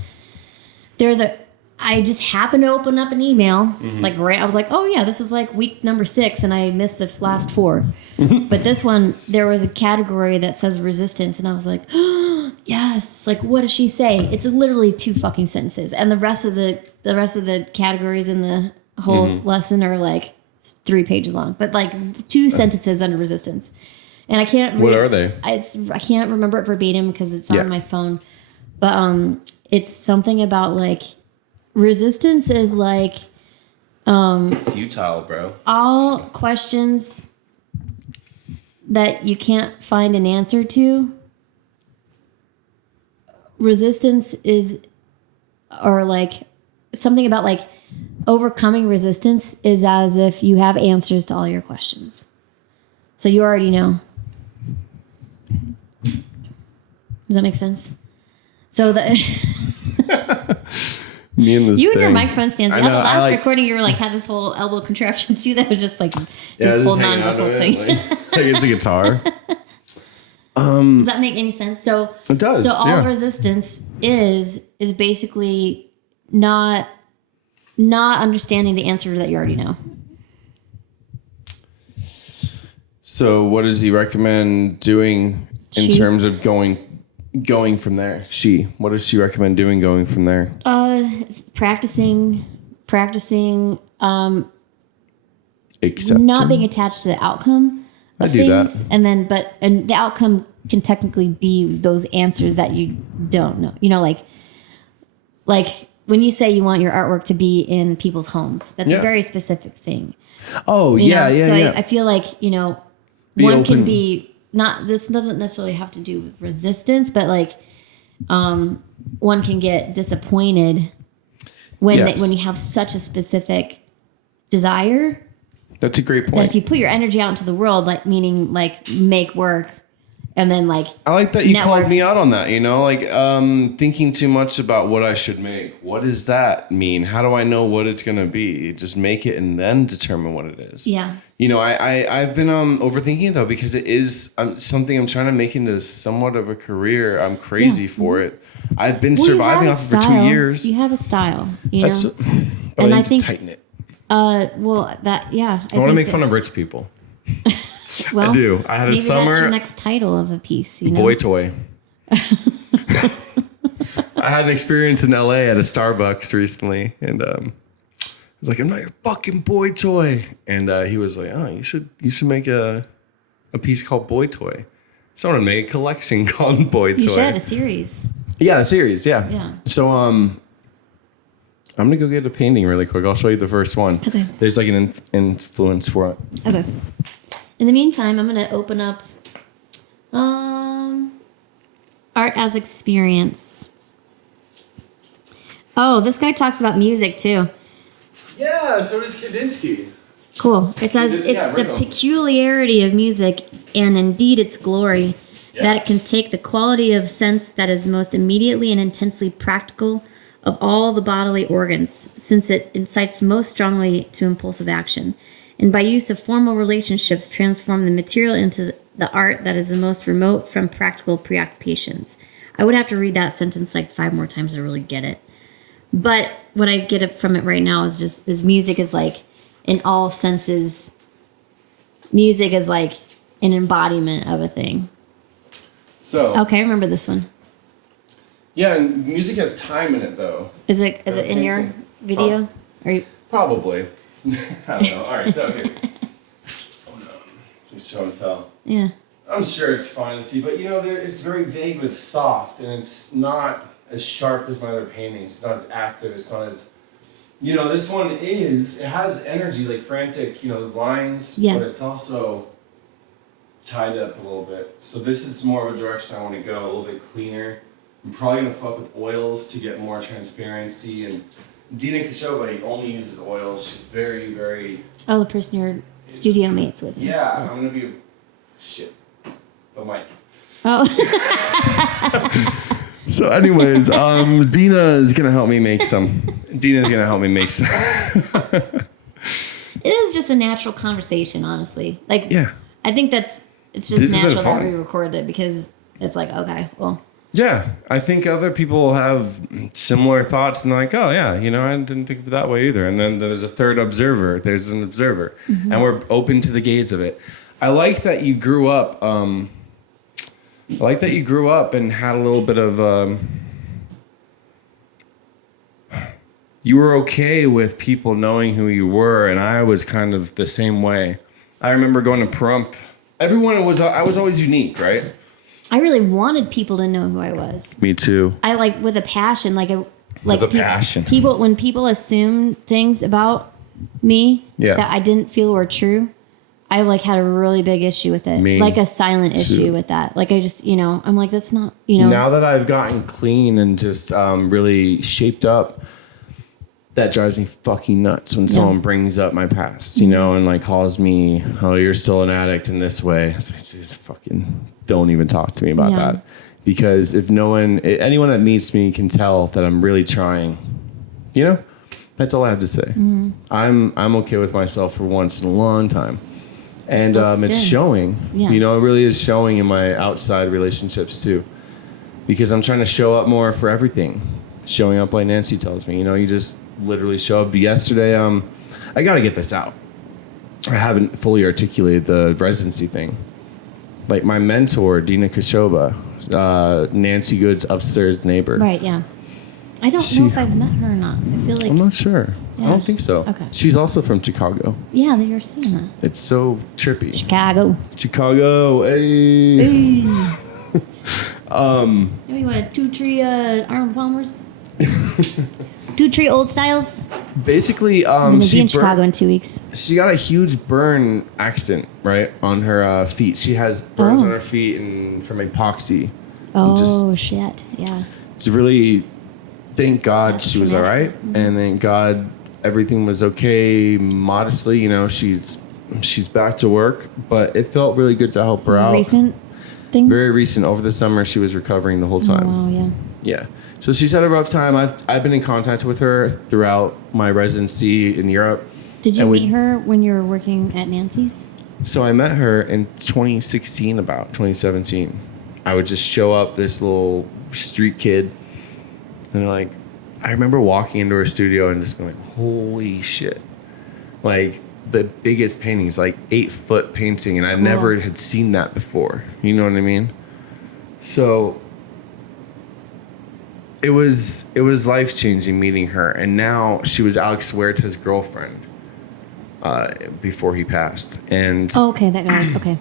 I just happened to open up an email. Like I was like, oh yeah, this is like week number 6, and I missed the last 4. But this one, there was a category that says resistance, and I was like, oh, yes. Like, what does she say? It's literally 2 fucking sentences, and the rest of the categories in the whole lesson are like 3 pages long, but like 2 sentences under resistance. And I can't read. What are they? I can't remember it verbatim because it's on my phone. But it's something about like resistance is like futile, bro. All questions that you can't find an answer to. Resistance is, or like something about like overcoming resistance is as if you have answers to all your questions. So you already know. Does that make sense? So me and this you thing. and your microphone stands. I The know, last recording, you were like had this whole elbow contraption too. That was just like holding on to the whole thing. Like it's a guitar. Does that make any sense? So it does. So all resistance is basically not understanding the answer that you already know. So what does he recommend doing in terms of going from there? What does she recommend doing going from there? Practicing, Accepting. not being attached to the outcome of things. And then, and the outcome can technically be those answers that you don't know. You know, like when you say you want your artwork to be in people's homes, that's a very specific thing. Oh, you yeah, know? yeah, so yeah. I feel like, you know, one can be not, this doesn't necessarily have to do with resistance, but like, one can get disappointed when you have such a specific desire. That's a great point. That if you put your energy out into the world, like meaning like make work, and then like I like that you called me out on that. You know, like thinking too much about what I should make. What does that mean? How do I know what it's gonna be? Just make it and then determine what it is. Yeah. You know, I've been overthinking it though because it is something I'm trying to make into somewhat of a career. I'm crazy for it. I've been surviving off it for 2 years. You have a style, you know. But and I I need think to tighten it. I want to make fun of rich people. Well, I do. I had a summer. That's your next title of a piece, you know. Boy toy. I had an experience in LA at a Starbucks recently, and I was like, "I'm not your fucking boy toy," and he was like, "Oh, you should make a piece called Boy Toy." So I'm gonna make a collection called Boy Toy. You should a series. Yeah, a series. Yeah. Yeah. So I'm gonna go get a painting really quick. I'll show you the first one. Okay. There's like an influence for it. Okay. In the meantime, I'm gonna open up art as experience. Oh, this guy talks about music too. Yeah, so does Kandinsky. Cool. It says it's the peculiarity of music and indeed its glory that it can take the quality of sense that is most immediately and intensely practical of all the bodily organs, since it incites most strongly to impulsive action, and by use of formal relationships transform the material into the art that is the most remote from practical preoccupations. I would have to read that sentence like 5 more times to really get it. But what I get from it right now is music is like, in all senses, music is like an embodiment of a thing. So Okay, I remember this one. yeah, and music has time in it though. Is it in your video? Or you, Probably. I don't know. All right, so here. Hold on. It's show and tell. yeah. I'm sure it's fine to see, but it's very vague, but it's soft, and it's not as sharp as my other paintings. It's not as active. It's not as, this one it has energy, like frantic, lines, Yeah. but it's also tied up a little bit. So this is more of a direction I want to go, a little bit cleaner. I'm probably going to fuck with oils to get more transparency, and Dina Kashoba only uses oils. She's very, very... Oh, the person you're studio mates with. Yeah, I'm going to be... Shit. The mic. Oh. So anyways, Dina is going to help me make some. Dina's going to help me make some. It is just a natural conversation, honestly. Like, Yeah. I think it's This just has been natural that fun. we recorded it because it's like, okay, well, Yeah, I think other people have similar thoughts and like, oh yeah, I didn't think of it that way either. And then there's a third observer. There's an observer, and we're open to the gaze of it. I like that you grew up. And had a little bit of. You were okay with people knowing who you were, and I was kind of the same way. I remember going to prom. I was always unique, right? I really wanted people to know who I was. Me too. I like with a passion, Passion. People, when people assume things about me Yeah. that I didn't feel were true, I like had a really big issue with it, Me like a silent too. issue with that. Like I just, I'm like, that's not, Now that I've gotten clean and just really shaped up, that drives me fucking nuts when someone brings up my past, and like calls me, oh, you're still an addict in this way. It's like, dude, fucking don't even talk to me about Yeah. that. Because if anyone that meets me can tell that I'm really trying, that's all I have to say. I'm okay with myself for once in a long time. And That's it's good. showing, Yeah. it really is showing in my outside relationships too. Because I'm trying to show up more for everything. Showing up like Nancy tells me, you just literally show up. Yesterday, I got to get this out. I haven't fully articulated the residency thing. Like my mentor, Dina Kashoba, Nancy Good's upstairs neighbor. right, yeah. I don't know if I've met her or not. I feel like, I'm not sure. Yeah. I don't think so. Okay. She's also from Chicago. yeah, you're seeing that. It's so trippy. Chicago. Chicago, hey. Oh, you want 2-tree Arnold Palmer's? 2-tree old styles? Basically, I'm going to be in burned- Chicago in 2 weeks. She got a huge burn accident, right, on her feet. She has burns on her feet and from epoxy. Oh, shit. Yeah. She really, thank God That's she was all traumatic. right, and thank God everything was okay. Modestly, she's back to work, but it felt really good to help her Is it out. recent thing? Very recent. Over the summer, she was recovering the whole Oh, time. wow, yeah. Yeah. So she's had a rough time. I've been in contact with her throughout my residency in Europe. Did you And meet her when you were working at Nancy's? So I met her in 2017. I would just show up, this little street kid, and like, I remember walking into her studio and just being like, holy shit. Like the biggest paintings, like 8-foot painting, and I never had seen that before. You know what I mean? So it was life-changing meeting her, and now she was Alex Huerta's girlfriend before he passed, and Oh, okay, that guy. Okay.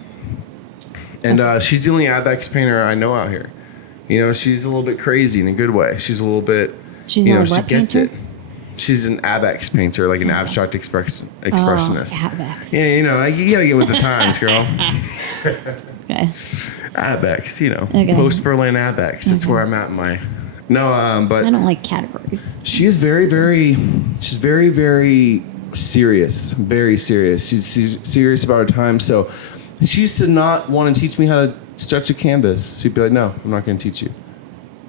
she's the only Abex painter I know out here. She's a little bit crazy in a good way. She's a little bit, She's she not a what gets painter? it. She's an Abex painter, like an abstract expressionist. Oh, Abex. Yeah, you gotta get with the times, girl. Okay. Abex, Okay. post Berlin Abex. That's where I'm at in my. No, but I don't like categories. she is very, very, she's very, very serious. Very serious. She's serious about her time. So she used to not want to teach me how to stretch a canvas. She'd be like, no, I'm not going to teach you.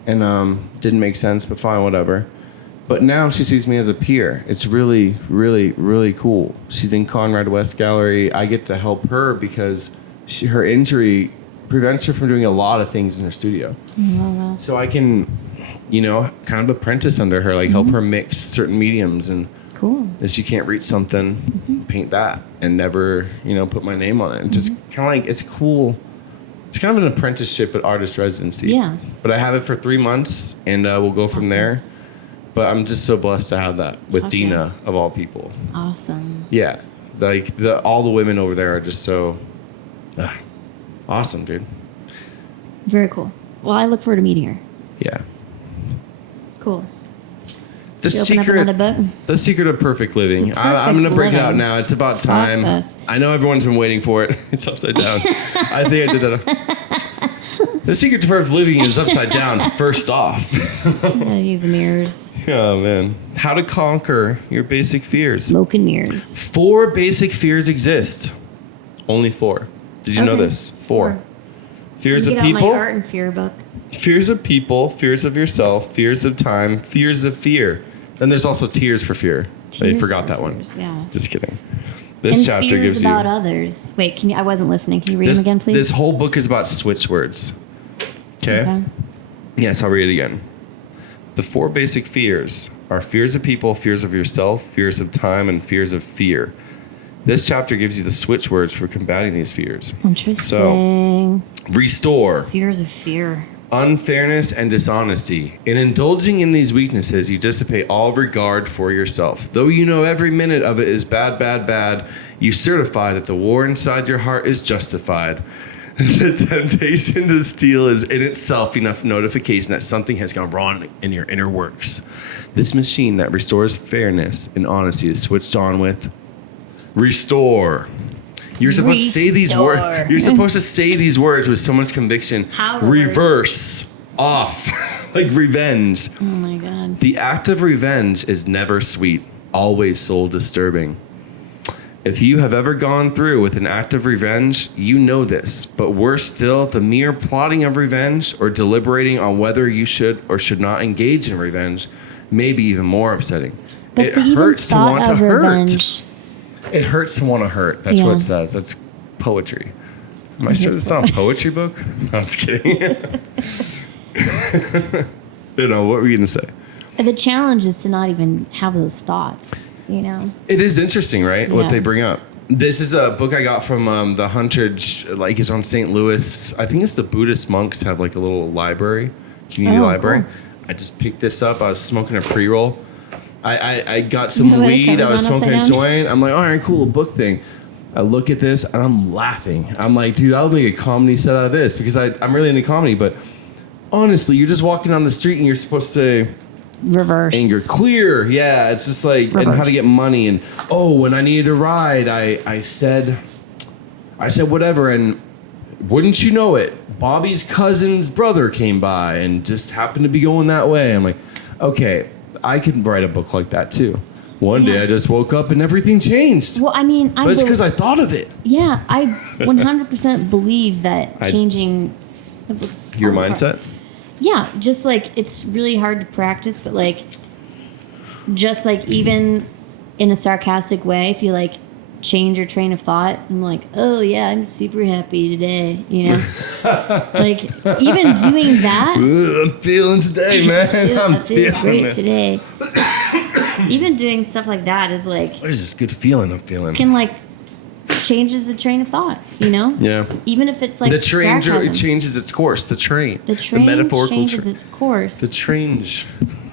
And didn't make sense, but fine, whatever. But now she sees me as a peer. It's really, really, really cool. She's in Conrad West Gallery. I get to help her because her injury prevents her from doing a lot of things in her studio. Oh, wow. So I can, kind of apprentice under her, like help her mix certain mediums, and Cool. if she can't reach something, paint that and never, put my name on it. And just kind of like, it's cool. It's kind of an apprenticeship at artist residency. Yeah. But I have it for 3 months, and we'll go from there. But I'm just so blessed to have that with Dina, of all people. Awesome. Yeah. Like, all the women over there are just so awesome, dude. Very cool. Well, I look forward to meeting her. Yeah. Cool. The Should we open up another book? The secret of perfect living. I'm going to break it out now. It's about time. I know everyone's been waiting for it. It's upside down. I think I did that. The secret to perfect living is upside down, first off. Use mirrors. Oh, man. How to conquer your basic fears. Smoke and mirrors. 4 basic fears exist. Only 4. Did you know this? 4. Fears of Get out people. my art and fear book. Fears of people, fears of yourself, fears of time, fears of fear. Then there's also tears for fear. I forgot that one. Yeah. Just kidding. This and chapter fears gives you. about others. Wait, I wasn't listening. Can you read them again, please? This whole book is about switch words. Okay? Yes, I'll read it again. The 4 basic fears are fears of people, fears of yourself, fears of time, and fears of fear. This chapter gives you the switch words for combating these fears. Interesting. So, restore. Fears of fear. Unfairness and dishonesty. In indulging in these weaknesses, you dissipate all regard for yourself. Though you know every minute of it is bad, bad, bad, you certify that the war inside your heart is justified. The temptation to steal is in itself enough notification that something has gone wrong in your inner works. This machine that restores fairness and honesty is switched on with restore. You're supposed to say these words. You're supposed to say these words with so much conviction. Reverse. Off. Like revenge. Oh my God. The act of revenge is never sweet, always soul disturbing. If you have ever gone through with an act of revenge, you know this. But worse still, the mere plotting of revenge or deliberating on whether you should or should not engage in revenge may be even more upsetting. But it hurts to want to revenge. hurt. It hurts to want to hurt. That's what it says. That's poetry. Am I sure that's not a poetry book? No, I'm just kidding. What were you going to say? The challenge is to not even have those thoughts, It is interesting, right? What they bring up. This is a book I got from the Huntridge, like it's on St. Louis. I think it's the Buddhist monks have like a little library, community library. Cool. I just picked this up. I was smoking a pre-roll. I got some weed. I was smoking a joint. I'm like, all right, cool, a book thing. I look at this and I'm laughing. I'm like, dude, I'll make a comedy set out of this because I'm really into comedy. But honestly, you're just walking on the street and you're supposed to reverse anger clear. Yeah, it's just like reverse. And how to get money. And when I needed a ride, I said whatever. And wouldn't you know it, Bobby's cousin's brother came by and just happened to be going that way. I'm like, okay, I could write a book like that too. One day I just woke up and everything changed. Well, I mean, but it's because I thought of it. Yeah, I 100% believe that changing the books. Your mindset? Yeah, just like it's really hard to practice, but like, just like even in a sarcastic way, if you like change your train of thought, I'm like, oh yeah, I'm super happy today, like even doing that. I'm feeling today, man. I feel great today. Even doing stuff like that is like, what is this good feeling I'm feeling? Can like changes the train of thought, Yeah. Even if it's like the train sarcasm. changes its course. The train metaphorical changes its course. The train.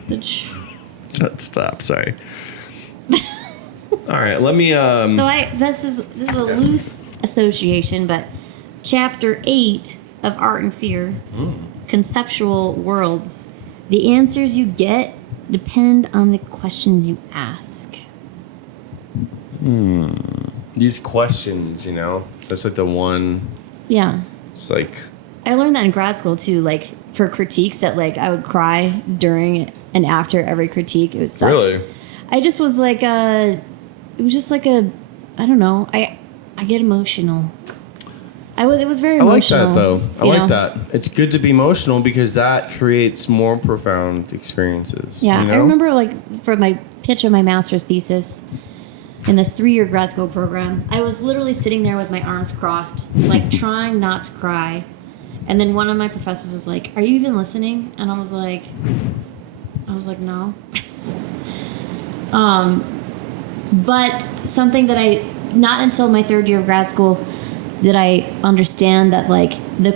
Let's stop. Sorry. All right, let me. So this is a loose association, but chapter 8 of Art and Fear, conceptual worlds. The answers you get depend on the questions you ask. These questions, that's like the one. Yeah. It's like. I learned that in grad school too. Like for critiques, that like I would cry during and after every critique. It was sucked. Really. I just was like it was just like I don't know. I get emotional. It was very emotional. I like that though. I like that. It's good to be emotional because that creates more profound experiences. Yeah, I remember like for my pitch of my master's thesis in this 3-year grad school program, I was literally sitting there with my arms crossed, like trying not to cry. And then one of my professors was like, "Are you even listening?" And I was like, "No." But something that not until my third year of grad school did I understand that like the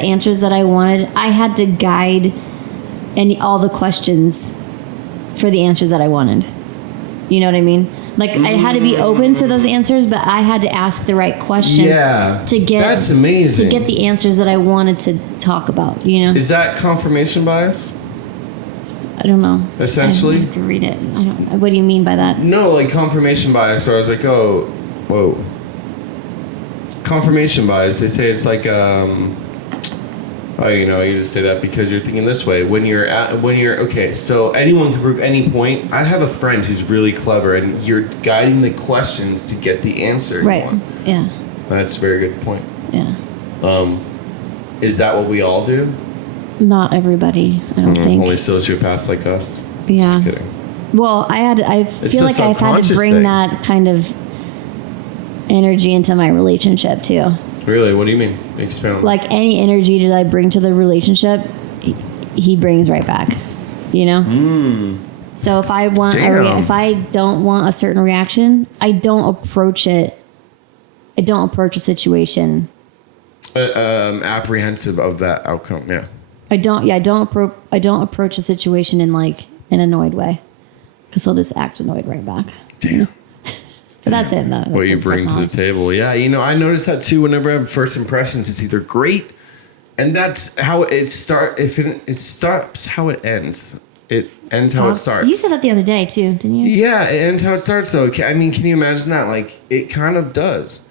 answers that I wanted, I had to guide all the questions for the answers that I wanted. You know what I mean? Like I had to be open to those answers, but I had to ask the right questions to get that's amazing. to get the answers that I wanted to talk about. You know? Is that confirmation bias? I don't know. Essentially? I have to read it. I don't. What do you mean by that? No, like confirmation bias. So I was like, oh, whoa. Confirmation bias. They say it's like, you just say that because you're thinking this way. Okay, so anyone can prove any point. I have a friend who's really clever, and you're guiding the questions to get the answer. Right. You want. Yeah. That's a very good point. Yeah. Is that what we all do? Not everybody, I don't think. Only sociopaths like us. Yeah. Just kidding. Well, I feel like I've had to bring thing. that kind of energy into my relationship too. Really? What do you mean? Expand on that. Like any energy that I bring to the relationship, he brings right back. You know? So if I want if I don't want a certain reaction, I don't approach it. I don't approach a situation apprehensive of that outcome. Yeah. I don't approach a situation in like an annoyed way, because he'll just act annoyed right back. Damn. But that's it, though. What you bring to the table. Yeah, I notice that too whenever I have first impressions. It's either great, and that's how it starts. If it starts how it ends. It ends how it starts. You said that the other day too, didn't you? Yeah, it ends how it starts though. I mean, can you imagine that? Like, it kind of does.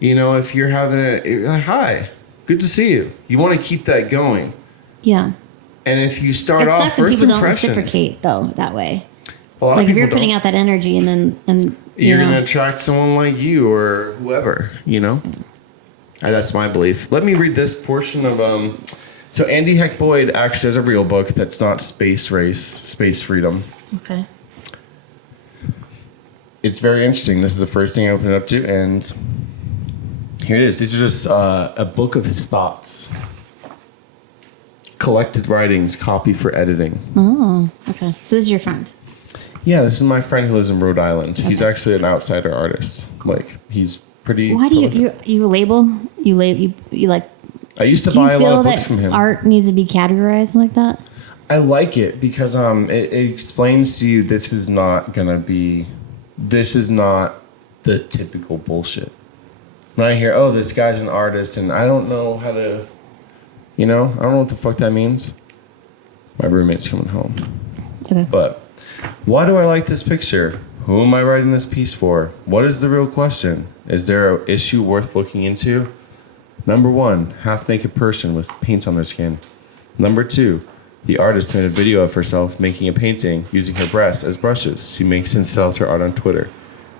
If you're having hi, good to see you. You want to keep that going. Yeah. And if you start It off sucks when first people impressions, don't reciprocate though that way. like if you're putting out that energy and you're gonna attract someone like you or whoever, That's my belief. Let me read this portion of so Andy Heck Boyd actually has a real book that's not Space Race, Space Freedom. Okay. It's very interesting. This is the first thing I opened it up to, and here it is. These are just a book of his thoughts. Collected writings, copy for editing. Oh, okay. So this is your friend. Yeah, this is my friend who lives in Rhode Island. Okay. He's actually an outsider artist. Like, he's pretty. Why do you label? You like? I used to buy a lot of books from him. Art needs to be categorized like that? I like it because it explains to you this is not the typical bullshit. When I hear, oh, this guy's an artist, and I don't know how to. I don't know what the fuck that means. My roommate's coming home. Okay. But why do I like this picture? Who am I writing this piece for? What is the real question? Is there an issue worth looking into? Number 1, half-naked person with paint on their skin. Number 2, the artist made a video of herself making a painting using her breasts as brushes. She makes and sells her art on Twitter.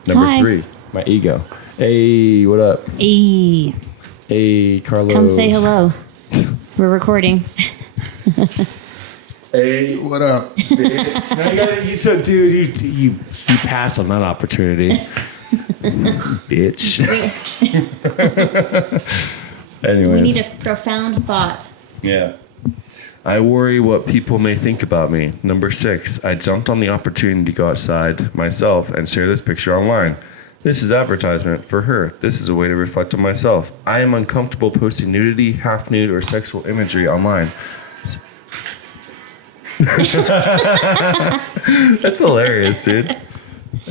Number 3, my ego. Hey, what up? Hey. Hey, Carlos. Come say hello. We're recording. Hey, what up, bitch? Dude, you passed on that opportunity, bitch. Anyways, we need a profound thought. Yeah. I worry what people may think about me. Number 6, I jumped on the opportunity to go outside myself and share this picture online. This is advertisement for her. This is a way to reflect on myself. I am uncomfortable posting nudity, half nude, or sexual imagery online. That's hilarious, dude.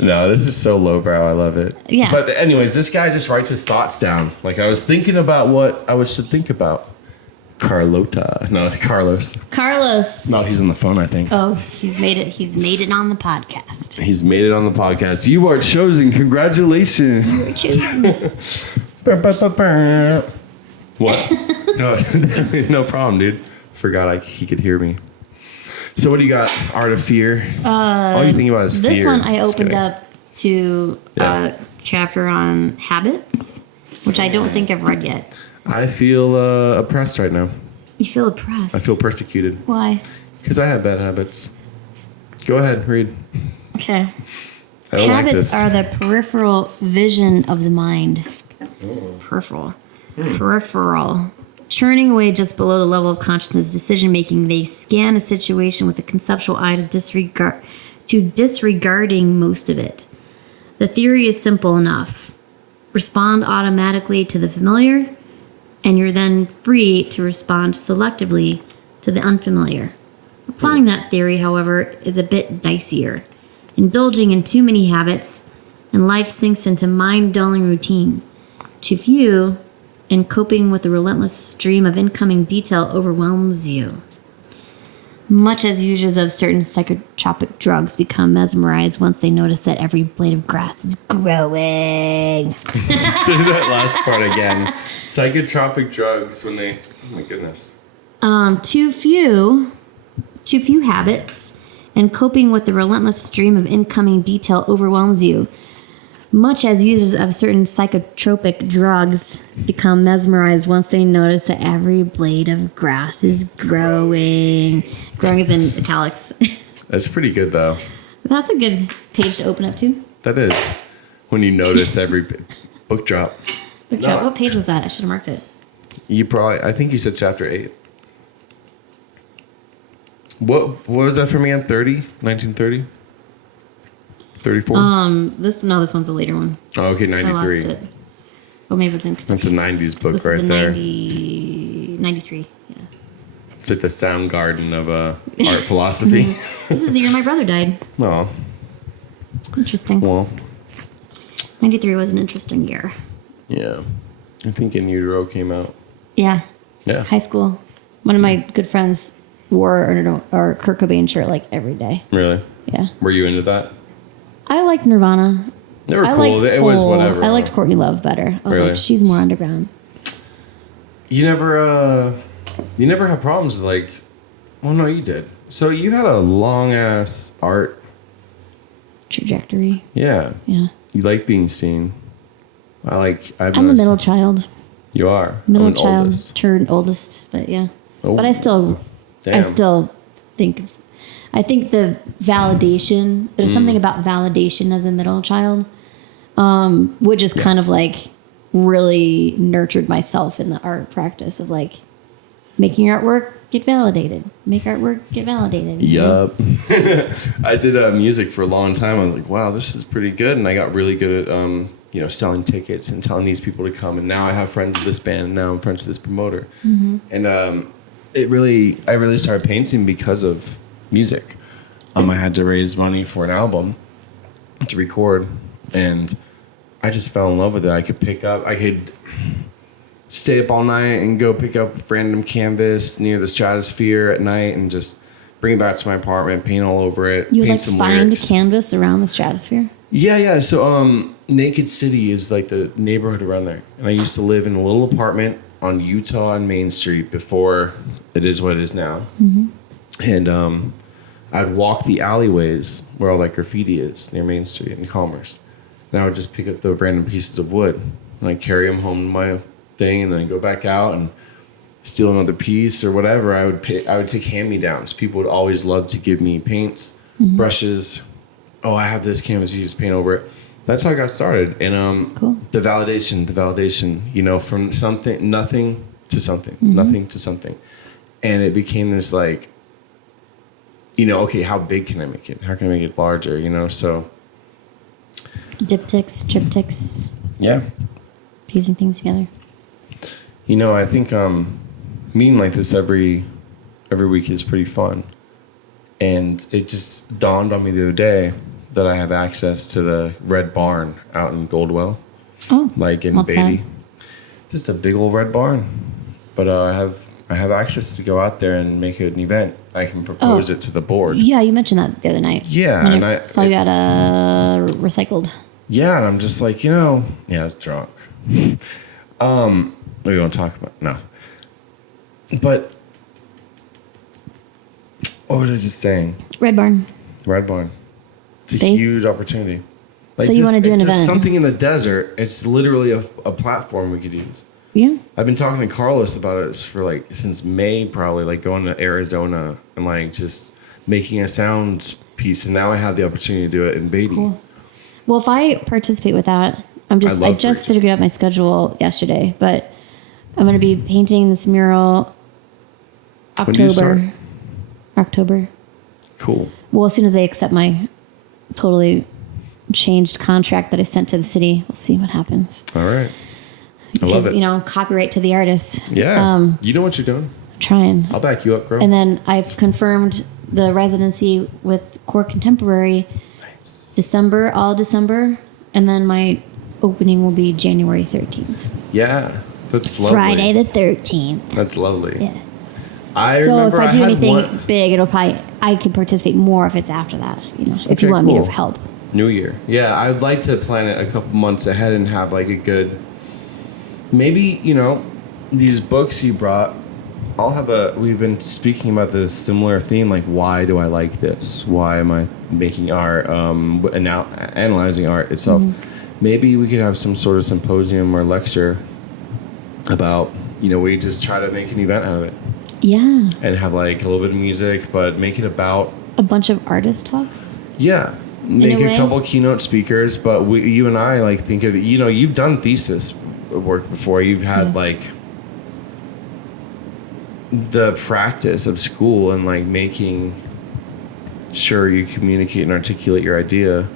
No, this is so lowbrow. I love it. Yeah. But anyways, this guy just writes his thoughts down. Like, I was thinking about what I should think about. Carlos. No, he's on the phone, I think. Oh, he's made it on the podcast. He's made it on the podcast. You are chosen. Congratulations. You were chosen. What? No problem, dude. Forgot he could hear me. So what do you got? Art of Fear? All you think about is fear. This one I opened up to a chapter on habits, which I don't think I've read yet. I feel oppressed right now. You feel oppressed? I feel persecuted. Why? Because I have bad habits. Go ahead, read. Okay. I don't like this. Habits are the peripheral vision of the mind. Peripheral. Peripheral. churning away just below the level of consciousness decision making. They scan a situation with a conceptual eye to disregarding most of it. The theory is simple enough. Respond automatically to the familiar, and you're then free to respond selectively to the unfamiliar. Applying that theory, however, is a bit dicier. Indulging in too many habits, and life sinks into mind-dulling routine. Too few, and coping with the relentless stream of incoming detail overwhelms you. Much as users of certain psychotropic drugs become mesmerized once they notice that every blade of grass is growing. Say that last part again. Psychotropic drugs when they... Oh my goodness. Too few habits, and coping with the relentless stream of incoming detail overwhelms you. Much as users of certain psychotropic drugs become mesmerized once they notice that every blade of grass is growing. Growing is in italics. That's pretty good, though. That's a good page to open up to. That is. When you notice every book drop. What page was that? I should have marked it. I think you said chapter 8. What was that for me on 30? 1930? 34? This one's a later one. Oh, okay, 93. I lost it. Oh, maybe it was in... That's a 90s book this right is a there. 93, yeah. It's like the sound garden of art philosophy. This is the year my brother died. Oh, Interesting. well, 93 was an interesting year. yeah. I think In Utero came out. Yeah. Yeah. High school. One of my good friends wore a Kurt Cobain shirt like every day. Really? Yeah. Were you into that? I liked Nirvana. They were I cool. liked It was whatever. I liked Courtney Love better. I was Really? like, she's more underground. You never had problems with like, well, no, you did. So you had a long ass art. Trajectory. Yeah. Yeah. You like being seen. I'm a middle child. You are. Middle I'm an child oldest. turned oldest, but yeah. Oh, But I still think the validation, there's something about validation as a middle child, which is kind of like really nurtured myself in the art practice of like making your artwork get validated. Make artwork get validated. Yup. I did music for a long time. I was like, wow, this is pretty good. And I got really good at, selling tickets and telling these people to come. And now I have friends with this band and now I'm friends with this promoter. Mm-hmm. And I really started painting because of music. I had to raise money for an album to record. And I just fell in love with it. I could stay up all night and go pick up random canvas near the Stratosphere at night and just bring it back to my apartment, paint all over it. You would paint like some find lyrics. canvas around the Stratosphere? Yeah. So Naked City is like the neighborhood around there. And I used to live in a little apartment on Utah and Main Street before it is what it is now. Mm-hmm. And I'd walk the alleyways where all that graffiti is near Main Street in Commerce. And I would just pick up the random pieces of wood and I'd carry them home to my thing and then go back out and steal another piece or whatever. I would take hand-me-downs. People would always love to give me paints, brushes. Oh, I have this canvas, you just paint over it. That's how I got started. And Cool. the validation, from nothing to something. And it became this like, okay, how big can I make it? How can I make it larger, so. Diptychs, triptychs, Yeah. piecing things together. I think meeting like this every week is pretty fun. And it just dawned on me the other day that I have access to the Red Barn out in Goldwell. Oh, Like in what's Beatty. that? Just a big old red barn. But I have access to go out there and make an event. I can propose it to the board. Yeah, you mentioned that the other night. Yeah, When and I saw you at a recycled. Yeah, and I'm just like, I was drunk. We don't talk about no. But what was I just saying? Red Barn. Red Barn. It's Space. a huge opportunity. So you wanna do an it's just event? something in the desert. It's literally a platform we could use. Yeah. I've been talking to Carlos about it for since May probably, going to Arizona and just making a sound piece, and now I have the opportunity to do it in Beatty. Cool. Well, if I participate with that, I love just for you. figured out my schedule yesterday, but I'm going to be painting this mural When do you start? October. Cool. Well, as soon as they accept my totally changed contract that I sent to the city, we'll see what happens. All right. I love Because, it. you know, copyright to the artist. Yeah. You know what you're doing. Trying. I'll back you up, girl. And then I've confirmed the residency with Core Contemporary all December. And then my opening will be January 13th. Yeah. That's lovely. Friday the 13th. That's lovely. Yeah. I So if remember I do had anything one- big, it'll probably, I can participate more if it's after that, you know, if you Okay, want me cool. to help. New Year. Yeah, I'd like to plan it a couple months ahead and have like a good. Maybe, you know, these books you brought. We've been speaking about this similar theme, like why do I like this? Why am I making art? And now analyzing art itself. Mm-hmm. Maybe we could have some sort of symposium or lecture about, you know, we just try to make an event out of it Yeah. and have like a little bit of music, but make it about. A bunch of artist talks. Yeah. Make a a way. couple keynote speakers, but you and I like think of, you know, you've done thesis work before. You've had like the practice of school and like making sure you communicate and articulate your idea.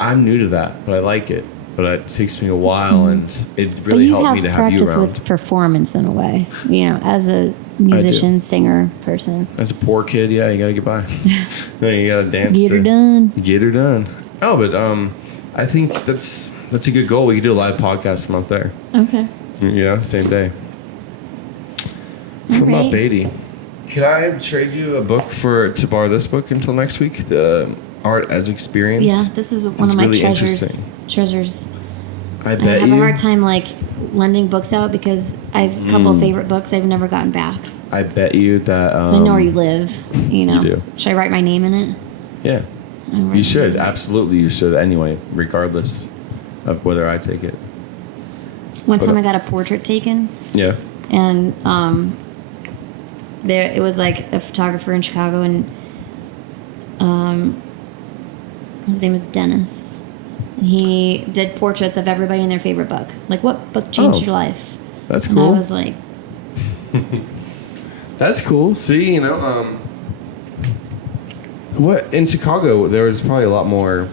I'm new to that, but I like it. But it takes me a while, and it really helped me to have you practice around. with performance in a way, you know, as a musician, singer, person. As a poor kid, yeah, you gotta get by. Then you gotta dance. Get her done. Get her done. Oh, but I think that's a good goal. We could do a live podcast from up there. Okay. You know, same day. All What about right. Beatty? Could I trade you a book to borrow this book until next week? The Art as Experience. Yeah, this is one It's of my really treasures. interesting. Treasures. I I bet have you. a hard time like lending books out because I have a couple of favorite books I've never gotten back. I bet you that. So I know where you live. You know. do. Should I write my name in it? Yeah, I'll write you should. Absolutely, you should. Anyway, regardless of whether I take it. One time I got a portrait taken, Yeah. and there it was like a photographer in Chicago, and his name was Dennis. And he did portraits of everybody in their favorite book. Like, what book changed your life? That's And cool. I was like, That's cool. See, you know, what in Chicago there was probably a lot more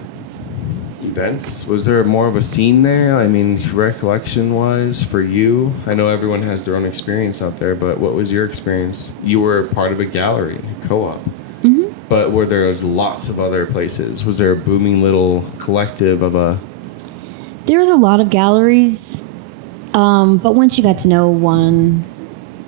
events. Was there more of a scene there? I mean, recollection wise for you. I know everyone has their own experience out there, but what was your experience? You were part of a gallery, co-op. mm-hmm. But were there lots of other places? Was there a booming little collective of a? There was a lot of galleries, but once you got to know one,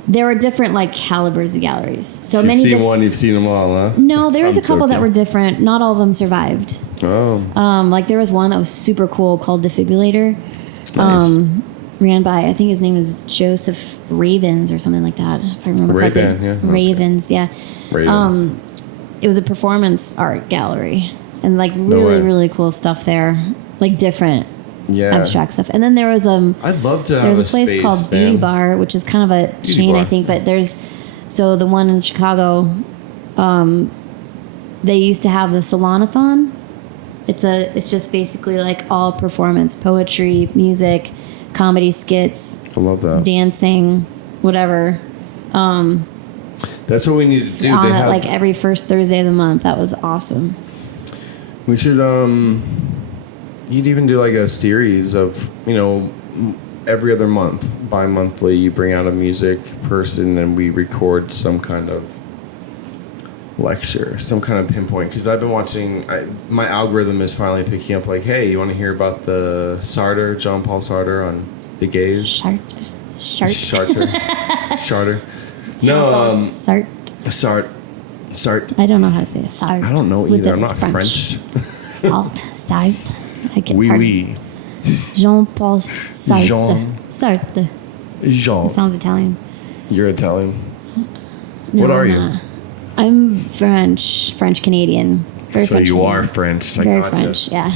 there were different like calibers of galleries. So You've many. seen one, you've seen them all, huh? No, there was a I'm couple that joking. were different. Not all of them survived. Oh, Like there was one that was super cool called Defibrillator. nice. Ran by, I think his name is Joseph Ravens or something like that, if I remember correctly. Ray-Ban, yeah. Ravens, yeah. Ravens. It was a performance art gallery, and like way. really cool stuff there, like different Yeah. abstract stuff. And then there was I'd love to have there's a space, place called Beauty man. Bar, which is kind of a Beauty chain, Bar. I think. But there's so the one in Chicago, they used to have the Salon-a-thon. It's just basically like all performance, poetry, music, comedy skits, I love that. dancing, whatever. That's what we need to do. On They it, have, like every first Thursday of the month. That was awesome. we should you'd even do like a series of, you know, every other month, bi-monthly, you bring out a music person and we record some kind of lecture, some kind of pinpoint. Because I've been watching, my algorithm is finally picking up like, hey, you want to hear about the Sartre, John Paul Sartre on the gays? Sartre. Sartre. Jean-Paul No, Sartre. Sartre. I don't know how to say it. Sartre. I don't know With either. it, I'm it's not French. Salt. Sartre. I get Oui, Sartre. oui. Jean-Paul Sartre. Jean. Sartre. Jean. It sounds Italian. You're Italian. No, What are I'm you? not. I'm French Canadian. Very So French you are Canadian. French. I Very gotcha. French, yeah.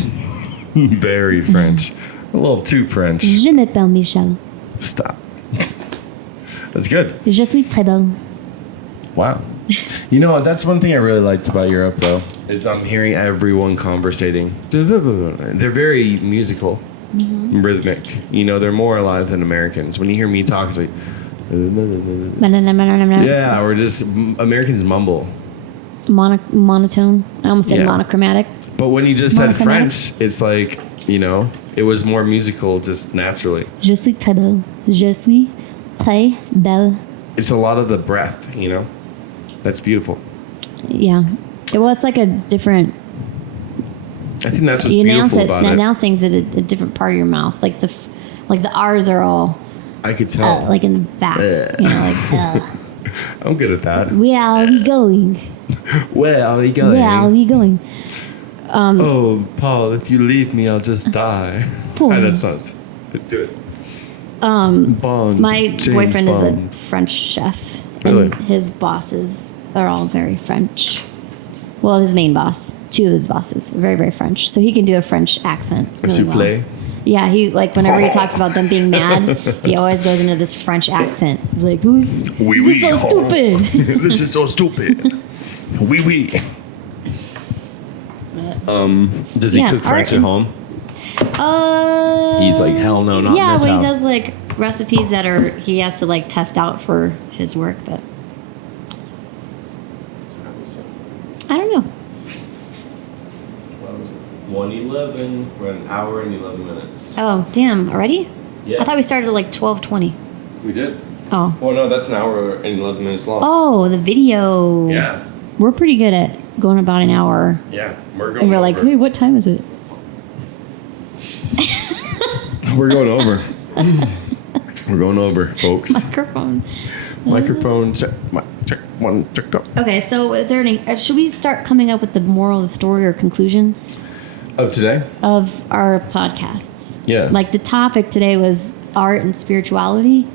Very French. A little too French. Je m'appelle Michelle. Stop. That's good. Je suis très belle. Wow. You know, that's one thing I really liked about Europe, though, is I'm hearing everyone conversating. They're very musical. rhythmic. You know, they're more alive than Americans. When you hear me talk, it's like, yeah, or just Americans mumble. Monotone. I almost said Yeah. monochromatic. But when you just said Monochromatic? French, it's like, you know, it was more musical just naturally. Je suis très belle. Je suis très belle. It's a lot of the breath, you know? That's beautiful. Yeah. Well, it's like a different. I think that's what's You announce beautiful it. about it. Announce things at a different part of your mouth. Like the R's are all I could tell. like in the back. You know, like. I'm good at that. Where are we going? Where are we going? Where are we going? Oh, Paul, if you leave me, I'll just die. Paul. That's not. Do it. Bond. My James boyfriend Bond. is a French chef, Really? and his bosses are all very French. Well, his main boss, two of his bosses, are very, very French. So he can do a French accent. A Really souffle. well. Yeah, he like whenever he talks about them being mad, he always goes into this French accent. Like, who's Oui, this is so oui, stupid? This is so stupid. Oui, oui. Does he Yeah, cook French art at is- home? He's like, hell no, not in yeah, this when house. he does like recipes that are he has to like test out for his work, but I don't know. 1:11. We're an hour and 11 minutes. Oh, damn! Already? Yeah. I thought we started at like 12:20. We did. Oh. Well, no, that's an hour and 11 minutes long. Oh, the video. Yeah. We're pretty good at going about an hour. Yeah. We're going And we're like, over. hey, what time is it? We're going over. We're going over, folks. Microphone. Microphone check. Check. One. Check. Go. Okay, so is there any? Should we start coming up with the moral of the story or conclusion Of today? of our podcasts? Yeah. Like the topic today was art and spirituality.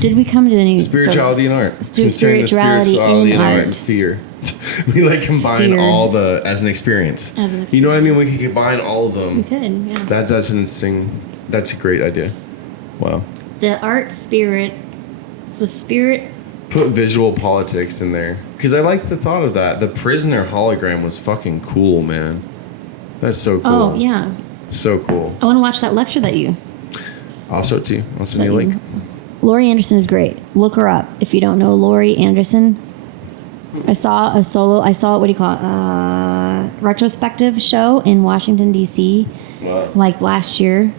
Did we come to any Spirituality and art. Concerning the spirituality in art. and fear. We like combine Fear. all the as an experience. As an You know what I mean? We could combine all of We them. could, yeah. That's an interesting. That's a great idea. Wow. The art spirit, the spirit. Put visual politics in there because I like the thought of that. The prisoner hologram was fucking cool, man. That's so cool. Oh yeah, So cool. I want to watch that lecture that you. I'll show it to you. I'll send you a link. Lori Anderson is great. Look her up if you don't know Lori Anderson. I saw a solo. I saw what do you call it? Retrospective show in Washington D.C. Wow. like last year.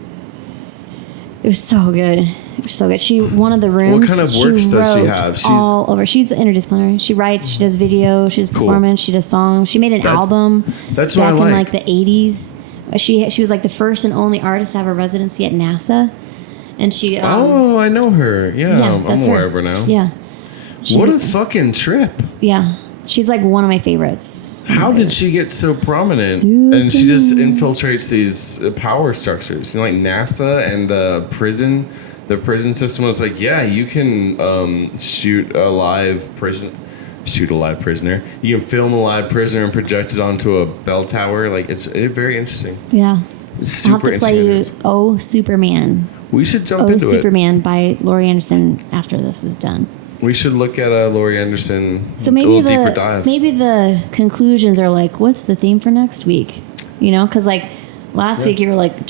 It was so good. It was so good. She one of the rooms. kind of works does she wrote have? She's- all over. She's interdisciplinary. She writes. She does video. She does Cool. performance. She does songs. She made an That's- album. that's what I back in like. like the 80s. She was like the first and only artist to have a residency at NASA, and she. Oh, I know her. Yeah, I'm that's aware her. of her now. Yeah. She's What a fucking trip. yeah. She's like one of my favorites. How did she get so prominent? Super. And she just infiltrates these power structures, you know, like NASA and the prison. The prison system was like, yeah, you can shoot a live prisoner. You can film a live prisoner and project it onto a bell tower. Like it's very interesting. Yeah. It's I'll have super to play interesting. you Oh Superman. We should jump Oh into it. Superman by Laurie Anderson after this is done. We should look at Laurie Anderson. So a maybe little deeper dive. maybe the conclusions are like, what's the theme for next week? You know, because like last week you were like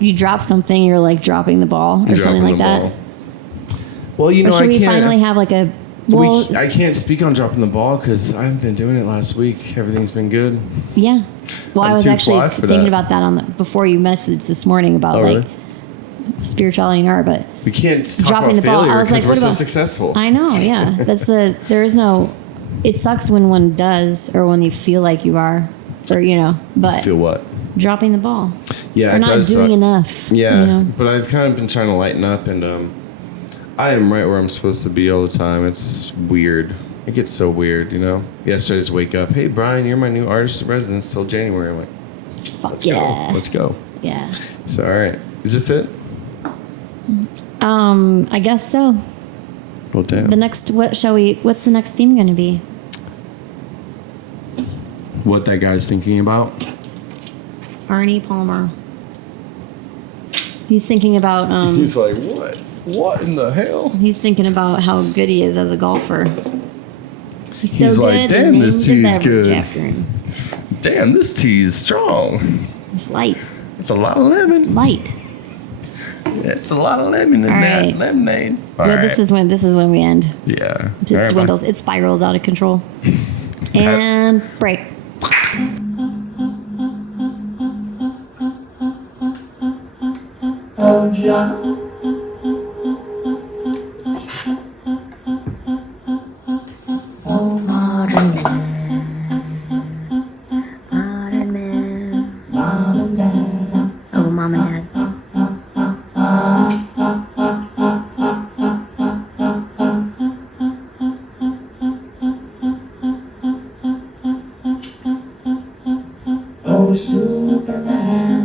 you dropped something, you're like dropping the ball or You're something like dropping the that. ball. Well, you Or know, should I we can't. finally have like a well? I can't speak on dropping the ball because I haven't been doing it last week. Everything's been good. Yeah. Well, I'm I was too actually fly for thinking that. about that before you messaged this morning about Oh, like really? spirituality and art, but We can't talk dropping about the ball. failure I was like, because we're what so about- successful. I know, yeah. There is no. It sucks when one does or when you feel like you are, or you know. But Feel what? dropping the ball. Yeah, Or it not does doing suck. enough. Yeah, You know? but I've kind of been trying to lighten up, and I am right where I'm supposed to be all the time. It's weird. It gets so weird, you know. Yesterday, I just wake up. Hey, Brian, you're my new artist in residence till January. I'm like, Fuck let's yeah. go. Let's go. Yeah. So, all right, is this it? I guess so. Well, damn. What's the next theme going to be? What that guy's thinking about? Arnie Palmer. He's thinking about He's like, what? What in the hell? he's thinking about how good he is as a golfer. He's so He's good. like, they "Damn, this named a tee's beverage good." After him. Damn, this tee is strong. It's light. It's a lot of lemon. Light. It's a lot of lemon in All that right. lemonade. All Well, right. this is when we end. Yeah. It All right, dwindles. It spirals out of control. And break. Modern man. Oh, mom and dad. Oh, Superman.